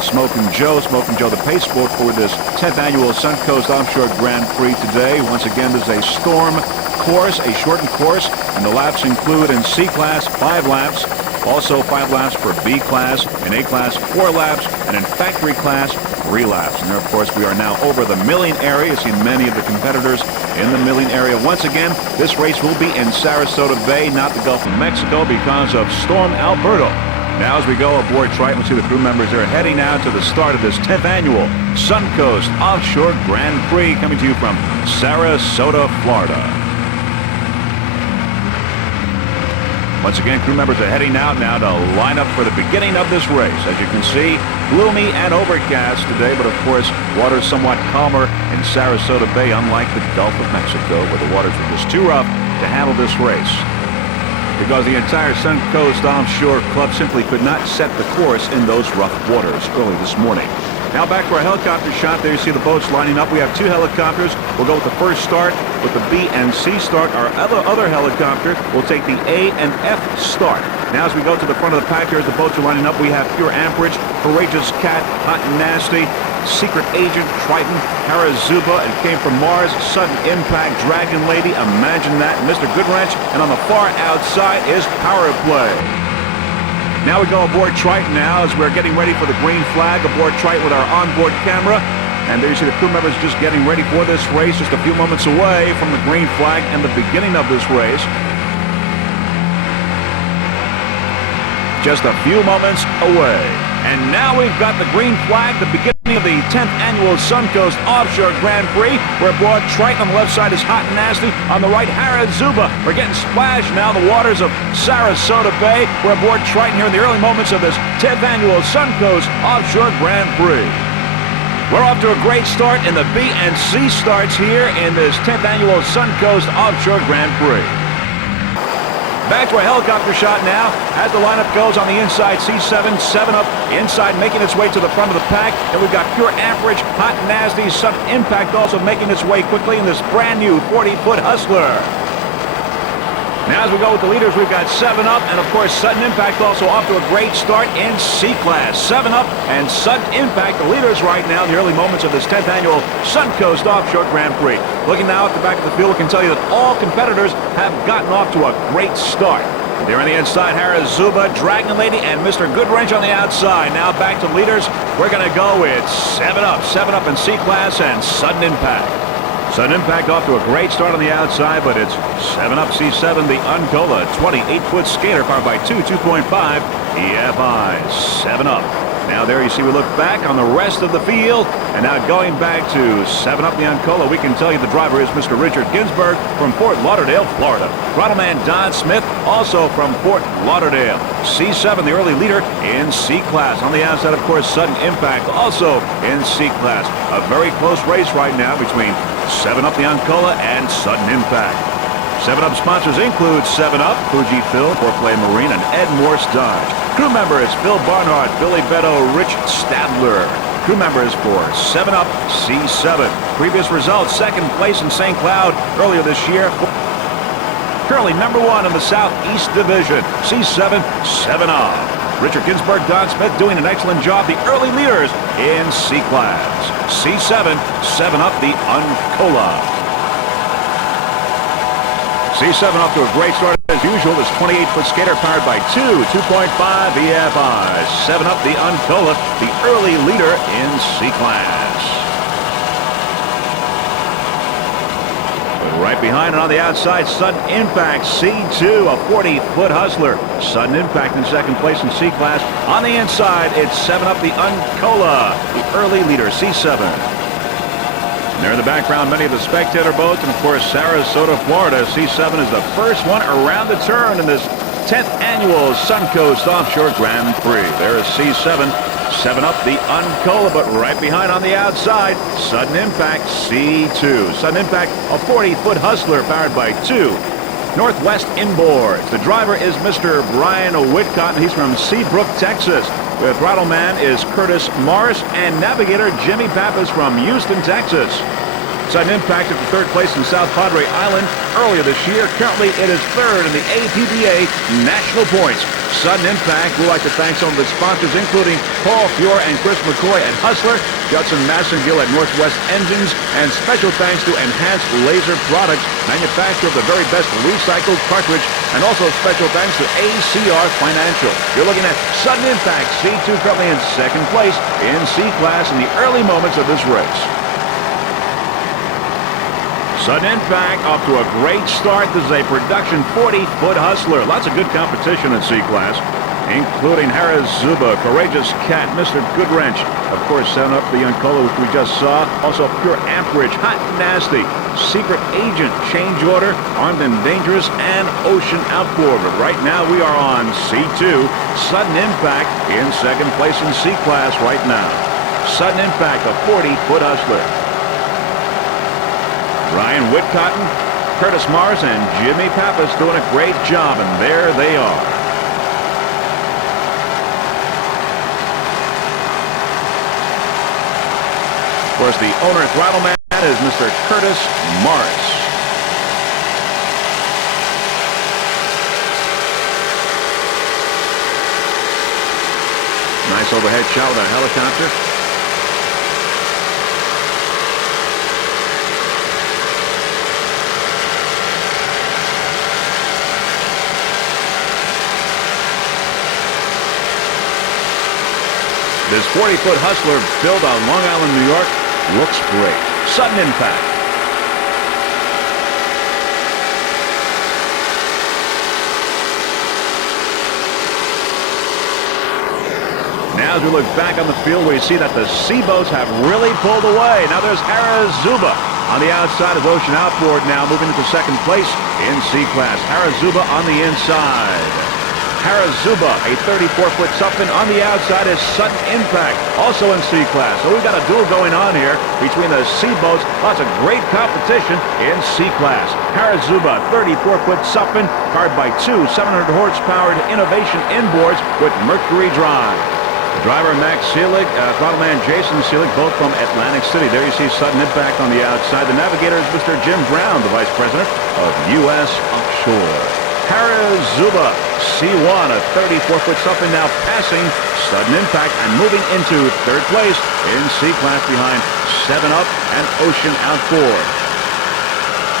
aboard Smokin' Joe the pace boat for this 10th annual Suncoast Offshore Grand Prix today. Once again, this is a storm course, a shortened course, and the laps include in C class 5 laps, also 5 laps for B class, in A class 4 laps, and in factory class 3 laps. And there, of course, we are now over the milling area. You see many of the competitors in the milling area. Once again, this race will be in Sarasota Bay, not the Gulf of Mexico, because of Storm Alberto. Now as we go aboard Triton, we'll see the crew members are heading now to the start of this 10th annual Suncoast Offshore Grand Prix, coming to you from Sarasota, Florida. Once again, crew members are heading out now to line up for the beginning of this race. As you can see, gloomy and overcast today, but of course, water somewhat calmer in Sarasota Bay, unlike the Gulf of Mexico, where the waters are just too rough to handle this race, because the entire Suncoast Offshore Club simply could not set the course in those rough waters early this morning. Now back for a helicopter shot. There you see the boats lining up. We have 2 helicopters. We'll go with the first start with the B and C start. Our other helicopter will take the A and F start. Now as we go to the front of the pack here, as the boats are lining up, we have Pure Amperage, Courageous Cat, Hot and Nasty, Secret Agent, Triton, Harazuba, it came from Mars, Sudden Impact, Dragon Lady, imagine that, Mr. Goodwrench, and on the far outside is Power Play. Now we go aboard Triton now as we're getting ready for the green flag aboard Triton with our onboard camera. And there you see the crew members just getting ready for this race, just a few moments away from the green flag and the beginning of this race. Just a few moments away. And now we've got the green flag, the beginning of the 10th annual Suncoast Offshore Grand Prix. We're aboard Triton. On the left side is Hot and Nasty. On the right, Harazuba. We're getting splashed now in the waters of Sarasota Bay. We're aboard Triton here in the early moments of this 10th annual Suncoast Offshore Grand Prix. We're off to a great start in the B and C starts here in this 10th annual Suncoast Offshore Grand Prix. Back to a helicopter shot now as the lineup goes on the inside. C7, 7 up inside, making its way to the front of the pack. And we've got Pure Amperage, Hot and Nasty, Sudden Impact also making its way quickly in this brand new 40-foot Hustler. Now as we go with the leaders, we've got 7 Up and of course Sudden Impact also off to a great start in C class. 7 Up and Sudden Impact, the leaders right now in the early moments of this 10th annual Suncoast Offshore Grand Prix. Looking now at the back of the field, we can tell you that all competitors have gotten off to a great start. There on the inside, Harazuba, Dragon Lady, and Mr. Goodwrench on the outside. Now back to leaders. We're going to go with 7 Up in C class and Sudden Impact. Sudden Impact off to a great start on the outside, but it's 7 Up C7, the Uncola 28-foot skater, powered by 2.5 EFI. 7 Up. Now there you see we look back on the rest of the field, and now going back to 7 Up the Uncola, we can tell you the driver is Mr. Richard Ginsburg from Fort Lauderdale, Florida. Throttleman Don Smith, also from Fort Lauderdale. C7, the early leader in C class. On the outside, of course, Sudden Impact, also in C class. A very close race right now between 7 Up the Uncola and Sudden Impact. 7 Up sponsors include 7 Up, Fuji Phil, Foreplay Marine, and Ed Morse Dodge. Crew members Phil Barnhart, Billy Beto, Rich Stadler. Crew members for 7 Up C7. Previous results, 2nd place in St. Cloud earlier this year. Currently number 1 in the Southeast Division. C7, 7 Up. Richard Ginsburg, Don Smith doing an excellent job. The early leaders in C class. C7, 7 Up the Uncola. C7 off to a great start as usual. This 28-foot skater powered by 2.5 EFI. 7 Up the Uncola, the early leader in C class. Right behind and on the outside, Sudden Impact, C2, a 40-foot Hustler. Sudden Impact in 2nd place in C class. On the inside, it's 7 Up the Uncola, the early leader, C7. And there in the background, many of the spectator boats, and of course, Sarasota, Florida. C7 is the first one around the turn in this 10th annual Suncoast Offshore Grand Prix. There is C7, 7 Up the Uncola, but right behind on the outside, Sudden Impact, C2. Sudden Impact, a 40-foot Hustler powered by 2 Northwest Inboards. The driver is Mr. Brian Whitcott. He's from Seabrook, Texas. The throttle man is Curtis Morris, and navigator Jimmy Pappas from Houston, Texas. Sudden Impact at the third place in South Padre Island earlier this year. Currently, it is third in the APBA National Points. Sudden Impact, we'd like to thank some of its sponsors, including Paul Fiore and Chris McCoy at Hustler, Judson Massengill at Northwest Engines, and special thanks to Enhanced Laser Products, manufacturer of the very best recycled cartridge, and also special thanks to ACR Financial. You're looking at Sudden Impact, C2 currently in second place in C-Class in the early moments of this race. Sudden Impact off to a great start. This is a production 40-foot Hustler. Lots of good competition in C-Class, including Harris Zuba, Courageous Cat, Mr. Goodwrench, of course, 7-Up the Uncola, which we just saw. Also, Pure Amperage, Hot and Nasty, Secret Agent, Change Order, Armed and Dangerous, and Ocean Outpour. But right now, we are on C2. Sudden Impact in second place in C-Class right now. Sudden Impact, a 40-foot Hustler. Ryan Whitcotton, Curtis Mars, and Jimmy Pappas doing a great job, and there they are. Of course, the owner and throttle man is Mr. Curtis Mars. Nice overhead shot with a helicopter. This 40-foot Hustler built on Long Island, New York, looks great. Sudden Impact. Now as we look back on the field, we see that the C-boats have really pulled away. Now there's Harazuba on the outside of Ocean Outboard now, moving into second place in C-Class. Harazuba on the inside. Harazuba, a 34-foot Suppin. On the outside is Sudden Impact, also in C-Class. So we've got a duel going on here between the C-boats. Lots of great competition in C-Class. Harazuba, 34-foot Suppin, powered by two 700-horsepowered Innovation inboards with Mercury drive. Driver Max Seelig, throttle man Jason Seelig, both from Atlantic City. There you see Sudden Impact on the outside. The navigator is Mr. Jim Brown, the Vice President of U.S. Offshore. Harazuba, C1, a 34-foot Suppin, now passing Sudden Impact and moving into third place in C-Class behind 7-Up and Ocean Outboard.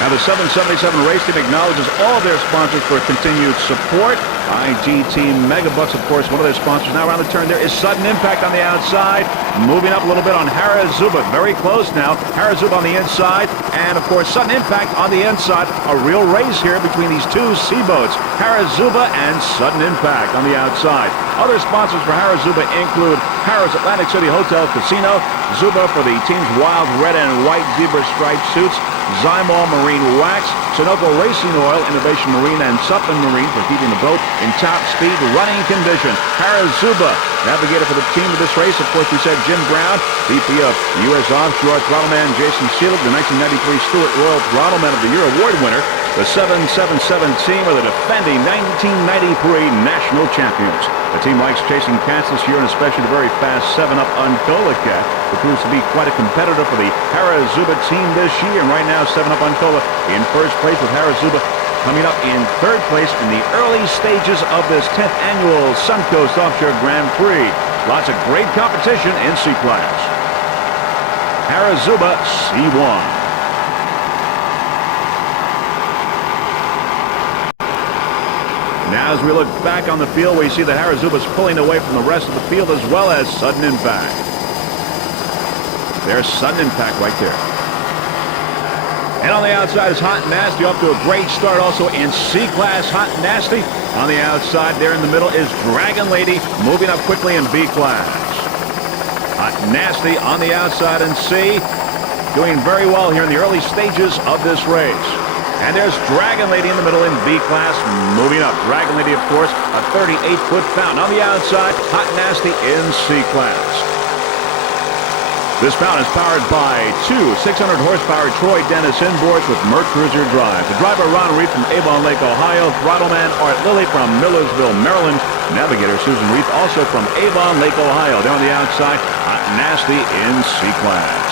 Now the 777 race team acknowledges all of their sponsors for continued support. IGT Megabucks, of course, one of their sponsors. Now around the turn there is Sudden Impact on the outside, moving up a little bit on Harazuba, very close now. Harazuba on the inside, and of course Sudden Impact on the inside. A real race here between these two C-boats, Harazuba and Sudden Impact on the outside. Other sponsors for Harazuba include Harrah's Atlantic City Hotel Casino, Zuba for the team's wild red and white zebra striped suits, Zymol Marine Wax, Sunoco Racing Oil, Innovation Marine, and Suppin Marine for keeping the boat in top speed running condition. Harazuba, navigator for the team of this race, of course, we said Jim Brown, VP of U.S. Offshore, throttleman Jason Seelig, the 1993 Stewart Royal Throttleman of the Year award winner. The 777 team are the defending 1993 national champions. The team likes chasing cats this year, and especially the very fast 7-Up Uncola cat, who proves to be quite a competitor for the Harazuba team this year. And right now, 7-Up Uncola in first place, with Harazuba coming up in third place in the early stages of this 10th annual Suncoast Offshore Grand Prix. Lots of great competition in C-Class. Harazuba, C1. Now as we look back on the field, we see that Harazuba's pulling away from the rest of the field, as well as Sudden Impact. There's Sudden Impact right there. And on the outside is Hot and Nasty, off to a great start also in C-Class. Hot and Nasty on the outside. There in the middle is Dragon Lady, moving up quickly in B-Class. Hot and Nasty on the outside in C, doing very well here in the early stages of this race. And there's Dragon Lady in the middle in B-Class, moving up. Dragon Lady, of course, a 38-foot fountain. On the outside, Hot and Nasty in C-Class. This fountain is powered by two 600-horsepower Troy Dennis inboards with Merc Cruiser drive. The driver, Ron Reed from Avon Lake, Ohio. Throttleman, Art Lilly from Millersville, Maryland. Navigator, Susan Reed, also from Avon Lake, Ohio. There on the outside, Hot and Nasty in C-Class.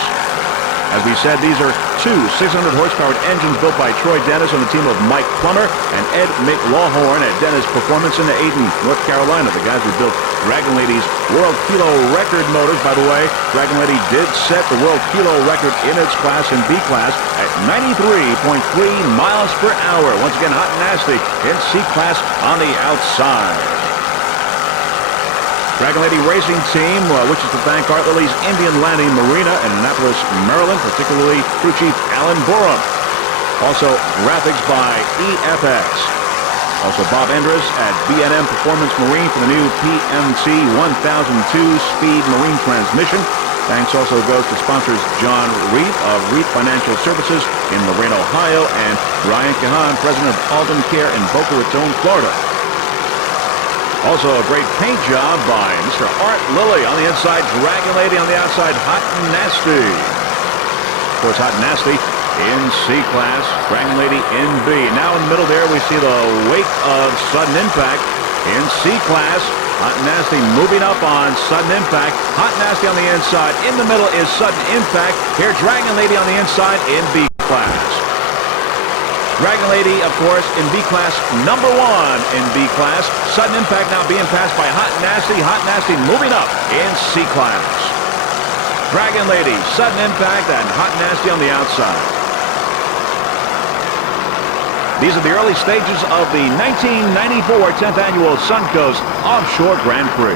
As we said, these are two 600-horsepower engines built by Troy Dennis on the team of Mike Plummer and Ed McLawhorn at Dennis Performance in Ayden, North Carolina. The guys who built Dragon Lady's World Kilo Record motors. By the way, Dragon Lady did set the World Kilo Record in its class in B class at 93.3 miles per hour. Once again, hot and nasty in C class on the outside. Dragon Lady Racing Team wishes to thank Art Lily's Indian Landing Marina in Annapolis, Maryland, particularly crew chief Alan Borum. Also, graphics by EFX. Also, Bob Endres at B&M Performance Marine for the new PMC 1002 Speed Marine Transmission. Thanks also goes to sponsors John Reef of Reef Financial Services in Lorain, Ohio, and Brian Kahan, president of Alden Care in Boca Raton, Florida. Also, a great paint job by Mr. Art Lilly on the inside, Dragon Lady on the outside, hot and nasty. Of course, hot and nasty in C class, Dragon Lady in B. Now in the middle there, we see the wake of sudden impact in C class. Hot and nasty moving up on sudden impact. Hot and nasty on the inside. In the middle is sudden impact. Here, Dragon Lady on the inside in B class. Dragon Lady, of course, in B class, number 1 in B class. Sudden impact now being passed by Hot and Nasty moving up in C class. Dragon Lady, sudden impact, and Hot and Nasty on the outside. These are the early stages of the 1994 10th Annual Suncoast Offshore Grand Prix.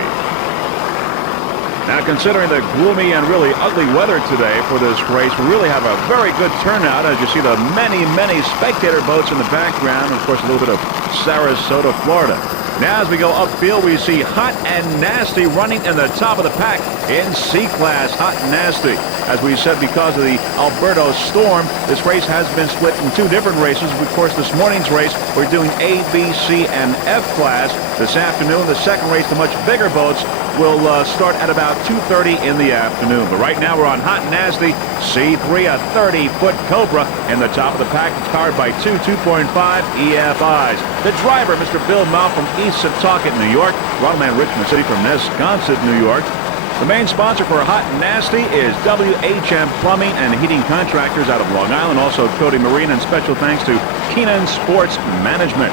Now, considering the gloomy and really ugly weather today for this race, we really have a very good turnout. As you see the many, many spectator boats in the background. Of course, a little bit of Sarasota, Florida. Now, as we go upfield, we see Hot and Nasty running in the top of the pack in C class. Hot and Nasty. As we said, because of the Alberto storm, this race has been split in 2 different races. Of course, this morning's race, we're doing A, B, C, and F class. This afternoon, the second race, the much bigger boats, will start at about 2:30 in the afternoon. But right now, we're on Hot and Nasty C3, a 30-foot Cobra in the top of the pack. It's powered by two 2.5 EFIs. The driver, Mr. Bill Mount from East Setauket, New York. Rodman Richmond City from Nesconset, New York. The main sponsor for Hot and Nasty is WHM Plumbing and Heating Contractors out of Long Island. Also, Cody Marine, and special thanks to Keenan Sports Management.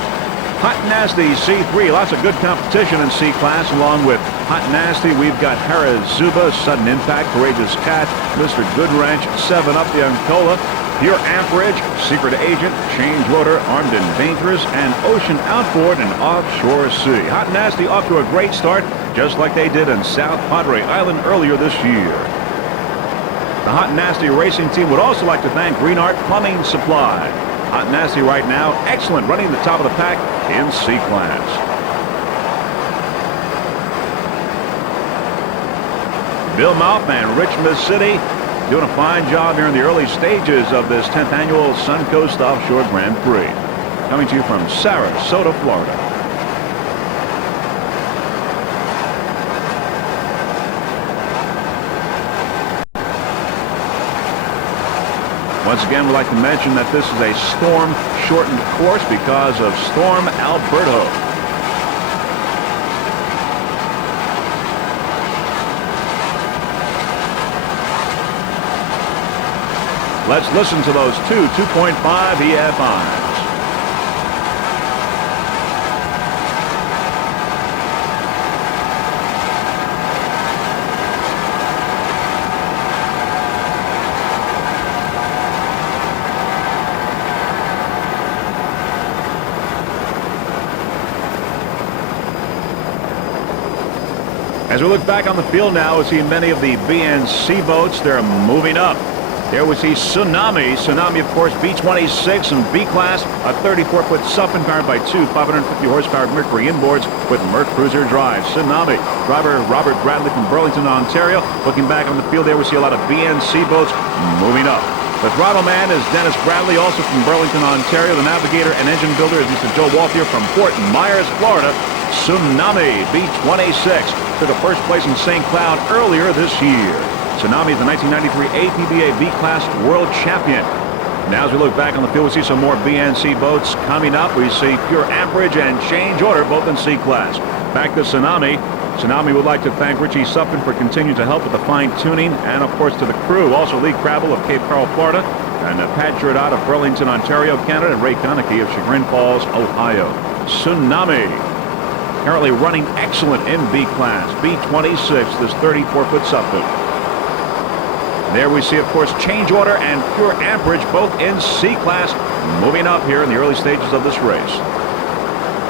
Hot and Nasty C3, lots of good competition in C class. Along with Hot and Nasty, we've got Harazuba, Sudden Impact, Courageous Cat, Mr. Goodwrench, 7-Up the Uncola, Pure Amperage, Secret Agent, Change Rotor, Armed and Dangerous, and Ocean Outboard and Offshore Sea. Hot and Nasty off to a great start, just like they did in South Padre Island earlier this year. The Hot and Nasty racing team would also like to thank Green Art Plumbing Supply. Hot and Nasty right now, excellent, running the top of the pack in C class. Bill Mouth and Richmond City doing a fine job here in the early stages of this 10th Annual Suncoast Offshore Grand Prix. Coming to you from Sarasota, Florida. Once again, we'd like to mention that this is a storm-shortened course because of Storm Alberto. Let's listen to those two 2.5 EFIs. As we look back on the field now, we see many of the B and C boats. They're moving up. Here we see Tsunami. Tsunami, of course, B-26 and B-Class, a 34-foot Suffin powered by two 550-horsepower Mercury inboards with Merc Cruiser drive. Tsunami. Driver Robert Bradley from Burlington, Ontario. Looking back on the field there, we see a lot of B and C boats moving up. The throttle man is Dennis Bradley, also from Burlington, Ontario. The navigator and engine builder is Mr. Joe Walthier from Fort Myers, Florida. Tsunami B-26 took a first place in St. Cloud earlier this year. Tsunami is the 1993 APBA B-Class World Champion. Now as we look back on the field, we see some more B and C boats coming up. We see Pure Amperage and Change Order, both in C-Class. Back to Tsunami. Tsunami would like to thank Richie Suffin for continuing to help with the fine-tuning, and of course to the crew. Also Lee Crabble of Cape Coral, Florida, and Pat Giordano of Burlington, Ontario, Canada, and Ray Konecki of Chagrin Falls, Ohio. Tsunami currently running excellent in B class, B26, this 34-foot subboat. There we see, of course, change order and pure amperage, both in C class, moving up here in the early stages of this race.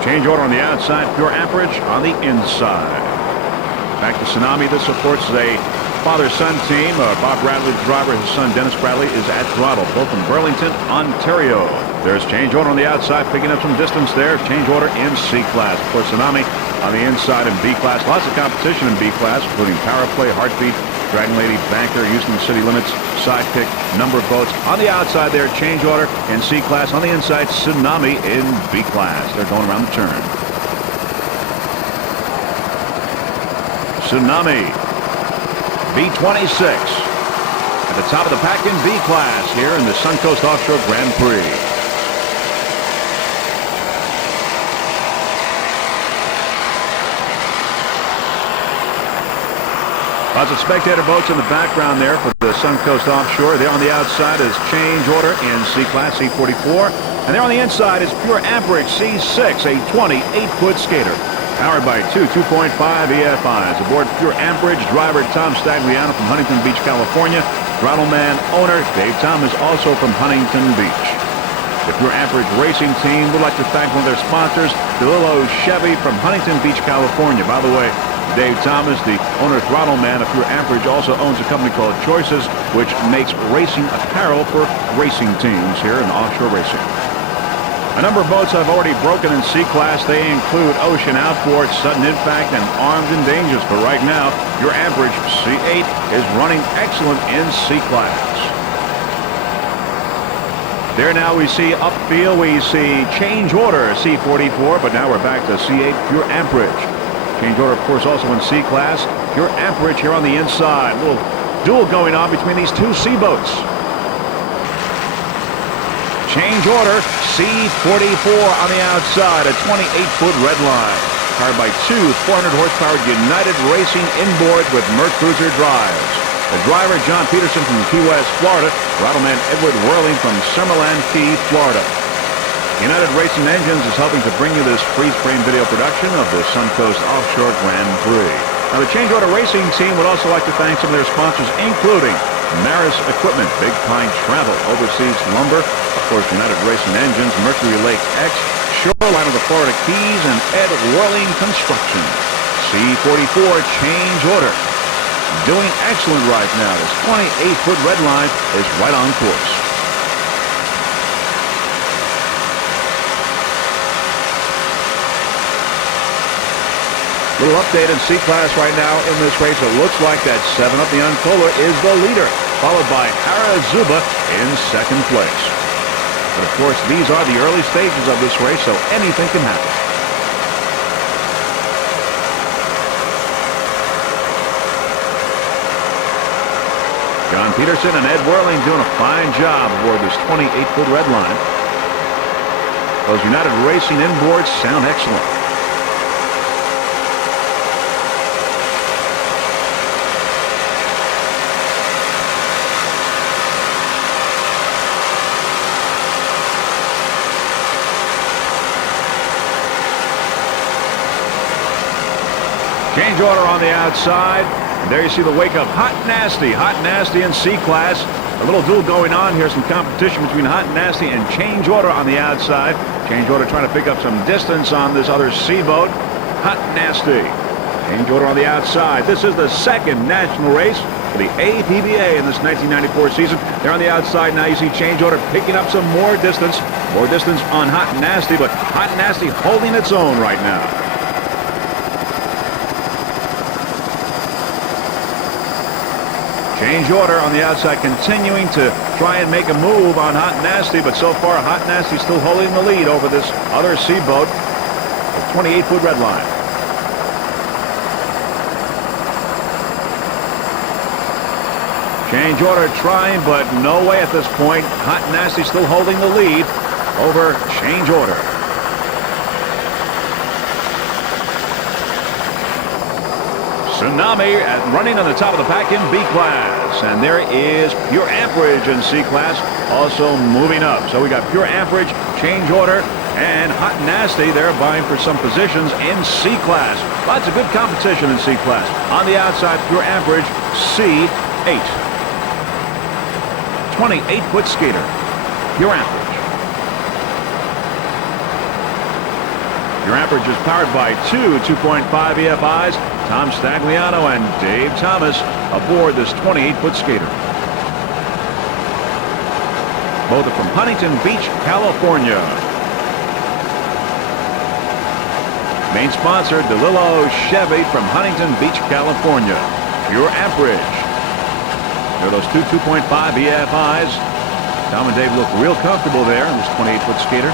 Change order on the outside, pure amperage on the inside. Back to Tsunami. This, of course, is a father-son team. Bob Bradley, the driver, his son Dennis Bradley is at throttle, both from Burlington, Ontario. There's change order on the outside, picking up some distance there. Change order in C class. Of course, Tsunami on the inside in B class. Lots of competition in B class, including Power Play, Heartbeat, Dragon Lady, Banker, Houston City Limits, Sidekick, number of boats. On the outside there, change order in C class. On the inside, Tsunami in B class. They're going around the turn. Tsunami, B26. At the top of the pack in B class here in the Suncoast Offshore Grand Prix. Lots of spectator boats in the background there for the Suncoast Offshore. There on the outside is change order in C class, C44. And there on the inside is pure amperage C6, a 28-foot skater. Powered by two 2.5 EFIs. Aboard pure amperage, driver Tom Stagliano from Huntington Beach, California. Throttle man owner Dave Thomas, also from Huntington Beach. The Pure Amperage Racing Team would like to thank one of their sponsors, DeLillo Chevy from Huntington Beach, California. By the way, Dave Thomas, the owner Throttle Man of Pure Amperage, also owns a company called Choices, which makes racing apparel for racing teams here in offshore racing. A number of boats have already broken in C class. They include Ocean Outboard, Sudden Impact, and Armed and Dangerous. But right now, Pure Amperage C8 is running excellent in C class. There now we see upfield, we see change order C44, but now we're back to C8 Pure Amperage. Change order, of course, also in C class. Pure Amperage here on the inside. A little duel going on between these two C boats. Change order C44 on the outside, a 28-foot red line. Powered by two 400-horsepower United Racing inboards with Mercruiser drives. The driver, John Peterson from Key West, Florida. Rattleman Edward Whirling from Summerland Key, Florida. United Racing Engines is helping to bring you this freeze-frame video production of the Suncoast Offshore Grand Prix. Now, the Change Order Racing Team would also like to thank some of their sponsors, including Maris Equipment, Big Pine Travel, Overseas Lumber, of course, United Racing Engines, Mercury Lake X, Shoreline of the Florida Keys, and Ed Whirling Construction. C44 Change Order. Doing excellent right now. This 28-foot red line is right on course. Little update in C-Class right now in this race. It looks like that 7-up the Uncola is the leader, followed by Harazuba in second place. But of course, these are the early stages of this race, so anything can happen. John Peterson and Ed Whirling doing a fine job aboard this 28-foot red line. Those United Racing inboards sound excellent. Change order on the outside. And there you see the wake of Hot Nasty in C-Class. A little duel going on here, some competition between Hot Nasty and Change Order on the outside. Change Order trying to pick up some distance on this other C boat. Hot Nasty. Change Order on the outside. This is the second national race for the APBA in this 1994 season. They're on the outside now. You see Change Order picking up some more distance. More distance on Hot Nasty, but Hot Nasty holding its own right now. Change Order on the outside continuing to try and make a move on Hot Nasty, but so far Hot Nasty still holding the lead over this other C boat, the 28-foot red line. Change Order trying, but no way at this point. Hot Nasty still holding the lead over Change Order. Tsunami running on the top of the pack in B class. And there is Pure Amperage in C class, also moving up. So we got Pure Amperage, Change Order, and Hot and Nasty. They're vying for some positions in C class. Lots of good competition in C class. On the outside, Pure Amperage, C8. 28-foot skater, Pure Amperage. Pure Amperage is powered by two 2.5 EFIs, Tom Stagliano and Dave Thomas aboard this 28-foot skater. Both are from Huntington Beach, California. Main sponsor, DeLillo Chevy from Huntington Beach, California. Pure Amperage. There are those two 2.5 EFIs. Tom and Dave look real comfortable there in this 28-foot skater.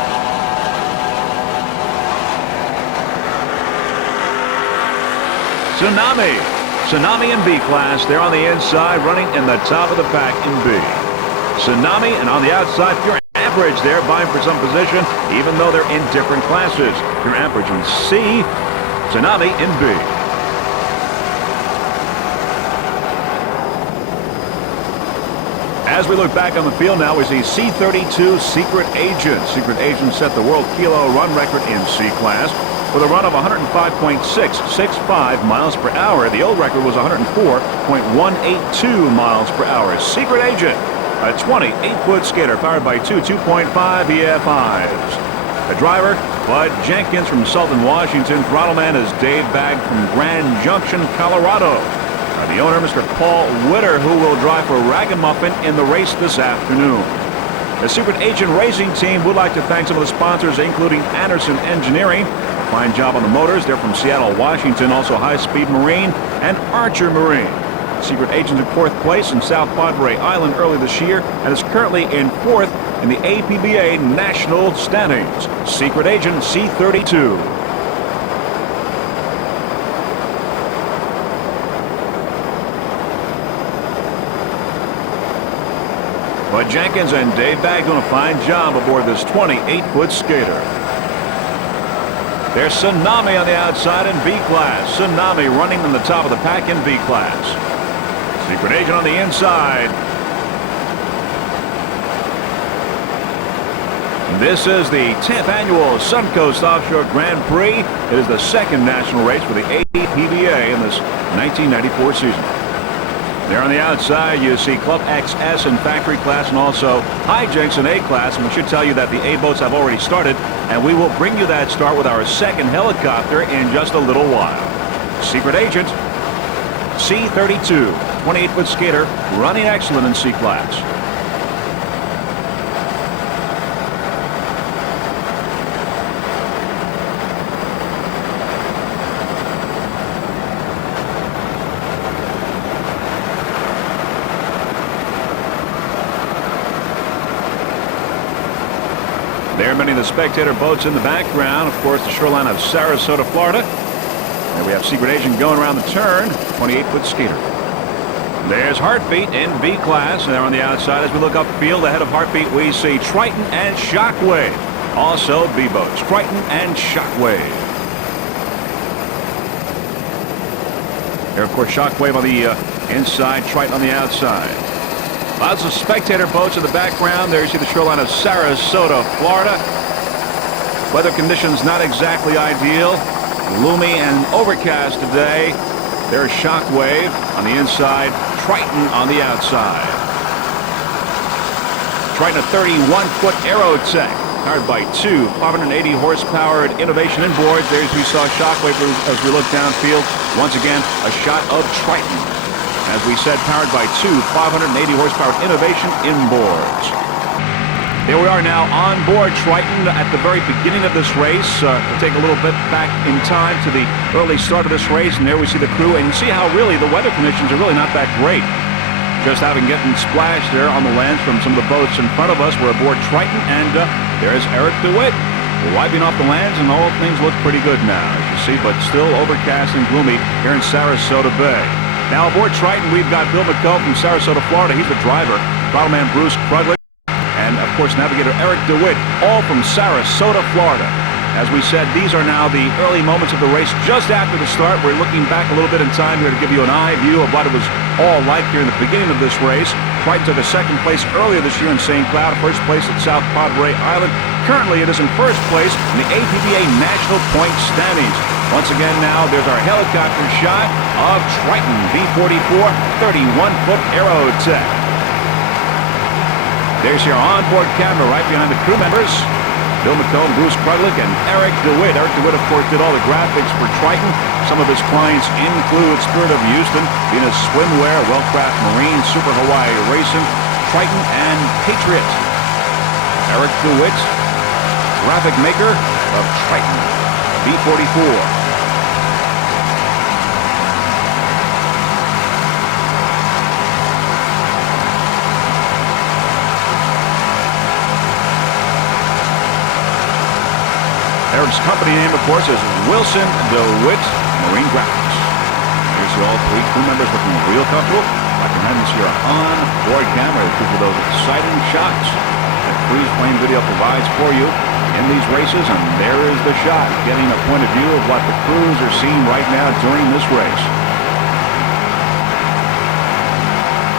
Tsunami in B class. They're on the inside, running in the top of the pack in B. Tsunami, and on the outside, Pure Amperage there, vying for some position, even though they're in different classes. Pure Amperage in C, Tsunami in B. As we look back on the field now, we see C32 Secret Agent. Secret Agent set the world kilo run record in C class with a run of 105.665 miles per hour. The old record was 104.182 miles per hour. Secret Agent, a 28-foot skater powered by two 2.5 EFIs. The driver, Bud Jenkins from Sultan, Washington. Throttleman is Dave Bagg from Grand Junction, Colorado. The owner, Mr. Paul Witter, who will drive for Ragamuffin in the race this afternoon. The Secret Agent Racing Team would like to thank some of the sponsors, including Anderson Engineering. Fine job on the motors. They're from Seattle, Washington. Also High Speed Marine and Archer Marine. Secret Agent in fourth place in South Padre Island early this year and is currently in fourth in the APBA national standings. Secret Agent C32. Bud Jenkins and Dave Bagg doing a fine job aboard this 28-foot skater. There's Tsunami on the outside in B class. Tsunami running on the top of the pack in B class. Secret Agent on the inside. This is the 10th annual Suncoast Offshore Grand Prix. It is the second national race for the APBA in this 1994 season. There on the outside, you see Club XS in factory class and also hijinks in A class. And we should tell you that the A boats have already started, and we will bring you that start with our second helicopter in just a little while. Secret Agent, C32, 28-foot skater, running excellent in C class. There are many of the spectator boats in the background. Of course, the shoreline of Sarasota, Florida. There we have Secret Agent going around the turn, 28-foot skater. There's Heartbeat in B class, and there on the outside as we look upfield ahead of Heartbeat, we see Triton and Shockwave. Also B boats, Triton and Shockwave. There, of course, Shockwave on the inside, Triton on the outside. Lots of spectator boats in the background. There you see the shoreline of Sarasota, Florida. Weather conditions not exactly ideal. Gloomy and overcast today. There's Shockwave on the inside, Triton on the outside. Triton, a 31-foot Aerotech, powered by two 580 horsepower Innovation inboards. There we saw Shockwave as we look downfield. Once again, a shot of Triton. As we said, powered by two 580 horsepower Innovation inboards. Here we are now on board Triton at the very beginning of this race. We'll take a little bit back in time to the early start of this race, and there we see the crew, and you see how really the weather conditions are really not that great. Just having getting splashed there on the lands from some of the boats in front of us. We're aboard Triton, and there's Eric DeWitt. We're wiping off the lands, and all things look pretty good now, as you see, but still overcast and gloomy here in Sarasota Bay. Now aboard Triton, we've got Bill McCullough from Sarasota, Florida. He's the driver. Throttleman Bruce Kruglich. And, of course, navigator Eric DeWitt, all from Sarasota, Florida. As we said, these are now the early moments of the race just after the start. We're looking back a little bit in time here to give you an eye view of what it was all like here in the beginning of this race. Triton took a second place earlier this year in St. Cloud, first place at South Padre Island. Currently, it is in first place in the APBA National Point Standings. Once again now, there's our helicopter shot of Triton V-44 31-foot Aerotech. There's your onboard camera right behind the crew members. Bill McComb, Bruce Kruglich, and Eric DeWitt. Eric DeWitt, of course, did all the graphics for Triton. Some of his clients include Spirit of Houston, Venus Swimwear, Wellcraft Marine, Super Hawaii Racing, Triton, and Patriot. Eric DeWitt, graphic maker of Triton V-44. Eric's company name, of course, is Wilson DeWitt Marine Graphics. Here's all three crew members looking real comfortable. I can have this here on board camera for those exciting shots that Cruise Plane Video provides for you in these races. And there is the shot, getting a point of view of what the crews are seeing right now during this race.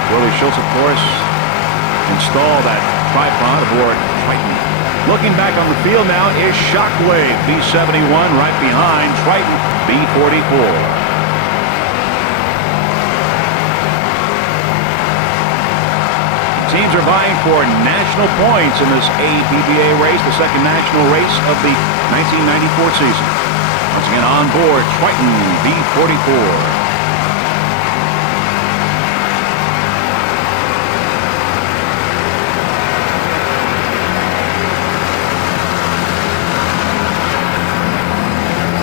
Willie Schultz, of course, installed that tripod aboard Triton. Looking back on the field now is Shockwave B-71 right behind Triton B-44. Teams are vying for national points in this APBA race, the second national race of the 1994 season. Once again on board Triton B-44.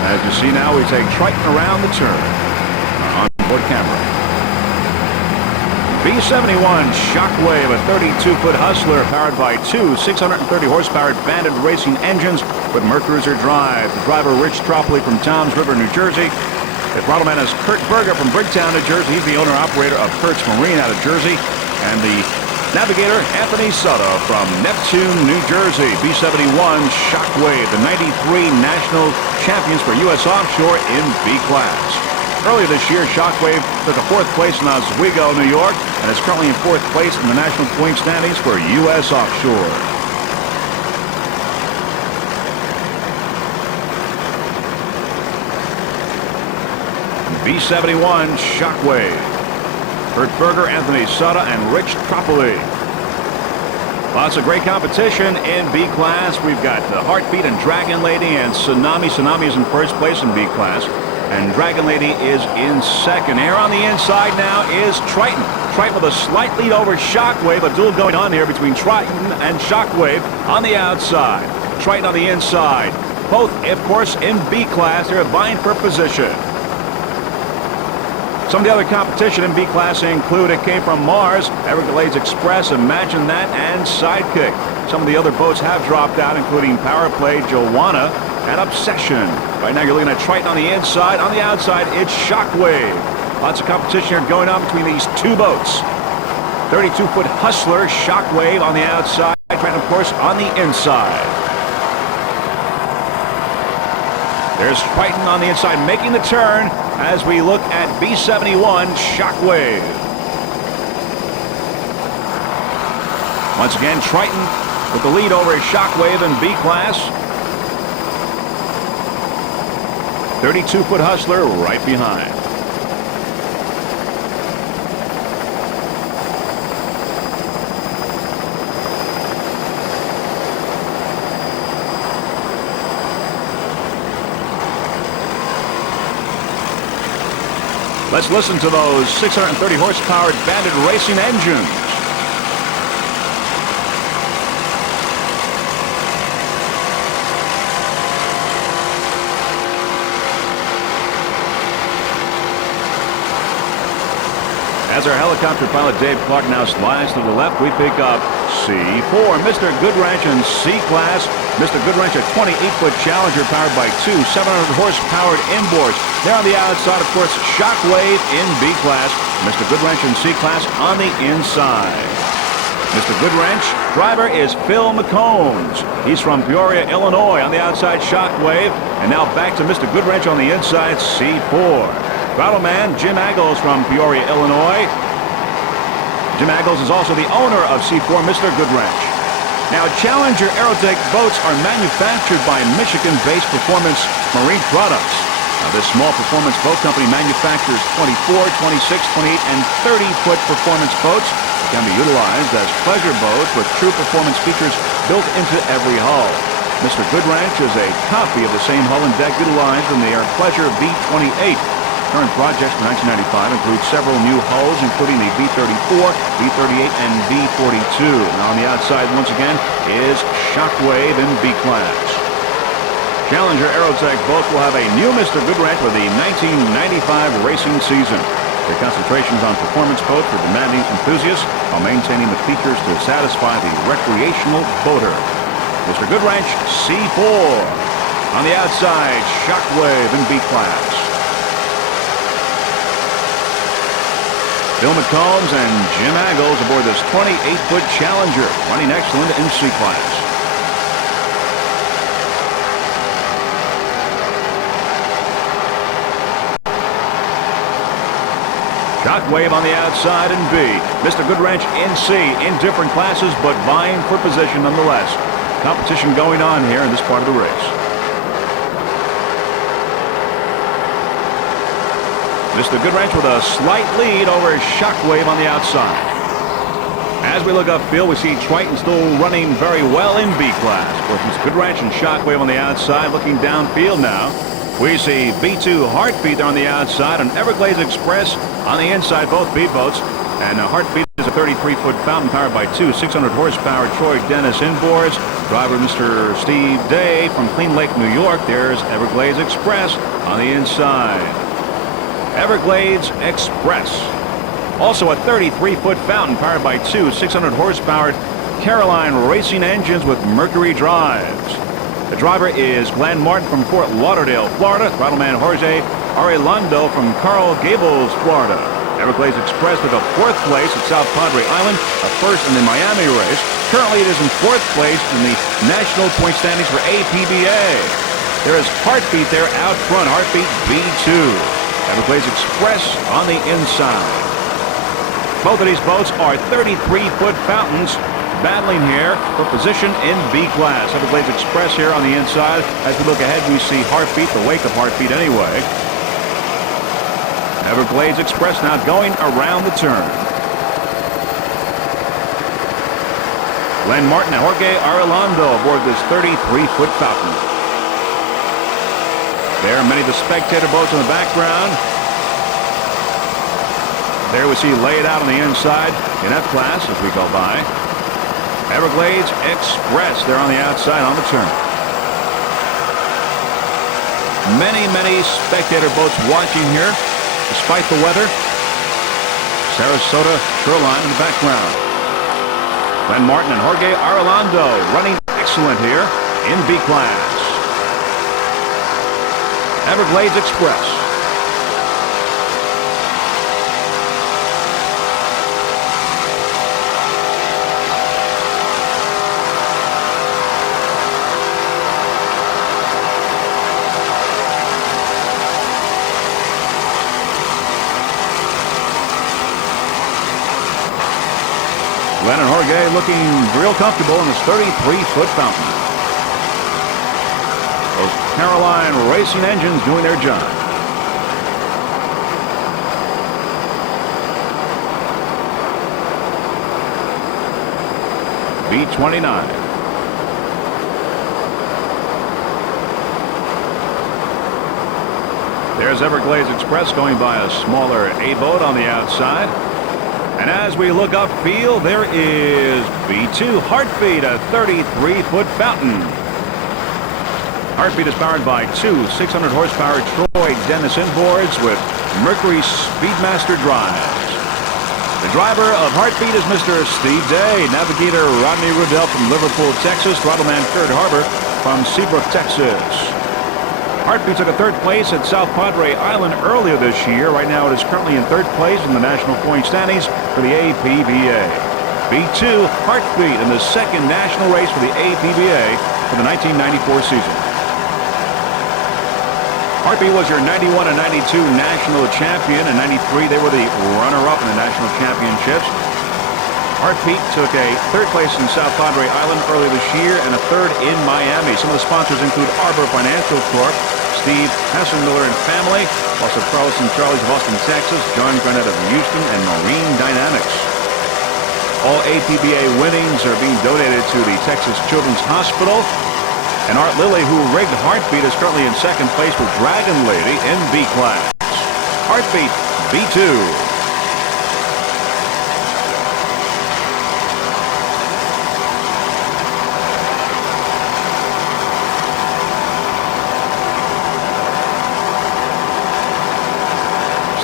As you see now, we take Triton around the turn. On board camera. B-71 Shockwave, a 32-foot Hustler powered by two 630-horsepower Bandit racing engines with Mercruiser drive. The driver, Rich Tropoli from Toms River, New Jersey. The throttle man is Kurt Berger from Bricktown, New Jersey. He's the owner-operator of Kurt's Marine out of Jersey. And the navigator, Anthony Soto from Neptune, New Jersey. B-71 Shockwave, the 93 national champions for U.S. Offshore in B-class. Earlier this year, Shockwave took a fourth place in Oswego, New York, and is currently in fourth place in the national point standings for U.S. Offshore. B-71 Shockwave. Kurt Berger, Anthony Soto, and Rich Tropoli. Lots of great competition in B-class. We've got the Heartbeat and Dragon Lady and Tsunami. Tsunami is in first place in B-class, and Dragon Lady is in second. Here on the inside now is Triton. Triton with a slight lead over Shockwave. A duel going on here between Triton and Shockwave on the outside. Triton on the inside. Both, of course, in B-class. They're vying for position. Some of the other competition in B-class include It Came From Mars, Everglades Express, Imagine That, and Sidekick. Some of the other boats have dropped out, including Power Play, Joanna, and Obsession. Right now you're looking at Triton on the inside. On the outside, it's Shockwave. Lots of competition here going on between these two boats. 32-foot Hustler, Shockwave on the outside, Triton, of course, on the inside. There's Triton on the inside making the turn as we look at B-71 Shockwave. Once again, Triton with the lead over Shockwave in B-class. 32-foot Hustler right behind. Let's listen to those 630 horsepower Bandit racing engines. As our helicopter pilot Dave Clark now slides to the left, we pick up C4, Mr. Goodwrench in C-Class. Mr. Goodwrench, a 28-foot Challenger powered by two 700-horse-powered inboards. There on the outside, of course, Shockwave in B-Class. Mr. Goodwrench in C-Class on the inside. Mr. Goodwrench. Driver is Phil McCombs. He's from Peoria, Illinois on the outside Shockwave. And now back to Mr. Goodwrench on the inside C4. Throttle-man Jim Aggles from Peoria, Illinois. Jim Aggles is also the owner of C4, Mr. Goodwrench. Now, Challenger Aerotech boats are manufactured by Michigan-based Performance Marine Products. Now, this small performance boat company manufactures 24, 26, 28, and 30-foot performance boats that can be utilized as pleasure boats with true performance features built into every hull. Mr. Goodwrench is a copy of the same hull and deck utilized in the Air Pleasure B-28. Current projects for 1995 include several new hulls, including the B-34, B-38, and B-42. Now on the outside, once again, is Shockwave in B-class. Challenger Aerotech boats will have a new Mr. Goodwrench for the 1995 racing season. Their concentration is on performance boats for demanding enthusiasts while maintaining the features to satisfy the recreational boater. Mr. Goodwrench, C4. On the outside, Shockwave in B-class. Phil McCombs and Jim Aggles aboard this 28-foot Challenger, running excellent in C-class. Shockwave on the outside in B. Mr. Goodwrench in C, in different classes, but vying for position nonetheless. Competition going on here in this part of the race. Mr. Goodwrench with a slight lead over Shockwave on the outside. As we look upfield, we see Triton still running very well in B-class. Of course, Mr. Goodwrench and Shockwave on the outside. Looking downfield now, we see B2 Heartbeat there on the outside and Everglades Express on the inside, both B boats. And Heartbeat is a 33-foot fountain powered by two 600-horsepower Troy Dennis inboards. Driver Mr. Steve Day from Clean Lake, New York. There's Everglades Express on the inside. Everglades Express. Also a 33-foot fountain powered by two 600-horsepower Caroline racing engines with Mercury drives. The driver is Glenn Martin from Fort Lauderdale, Florida. Throttleman Jorge Arredondo from Coral Gables, Florida. Everglades Express took a fourth place at South Padre Island, a first in the Miami race. Currently it is in fourth place in the national point standings for APBA. There is Heartbeat there out front, Heartbeat B2. Everglades Express on the inside. Both of these boats are 33-foot fountains battling here for position in B-class. Everglades Express here on the inside. As we look ahead, we see Heartbeat, the wake of Heartbeat anyway. Everglades Express now going around the turn. Glenn Martin and Jorge Arredondo aboard this 33-foot fountain. There are many of the spectator boats in the background. There we see lay it out on the inside in F-class as we go by. Everglades Express there on the outside on the turn. Many, many spectator boats watching here despite the weather. Sarasota shoreline in the background. Glenn Martin and Jorge Arredondo running excellent here in B-class. Everglades Express. Glenn and Jorge looking real comfortable in this 33-foot fountain. Those Caroline racing engines doing their job. B-29. There's Everglades Express going by a smaller A-boat on the outside. And as we look upfield, there is B2 Heartbeat, a 33-foot fountain. Heartbeat is powered by two 600-horsepower Troy Dennis inboards with Mercury Speedmaster drives. The driver of Heartbeat is Mr. Steve Day, navigator Rodney Rudell from Liverpool, Texas, throttleman Kurt Harbor from Seabrook, Texas. Heartbeat took a third place at South Padre Island earlier this year. Right now it is currently in third place in the national point standings for the APBA. B2, Heartbeat in the second national race for the APBA for the 1994 season. Heartbeat was your 91 and 92 national champion. In 93, they were the runner-up in the national championships. Heartbeat took a third place in South Padre Island earlier this year and a third in Miami. Some of the sponsors include Arbor Financial Corp., Steve Hasselmiller and family, also Carlos and Charlie's of Austin, Texas, John Granette of Houston, and Marine Dynamics. All APBA winnings are being donated to the Texas Children's Hospital. And Art Lilly, who rigged Heartbeat, is currently in second place with Dragon Lady in B class. Heartbeat, B2.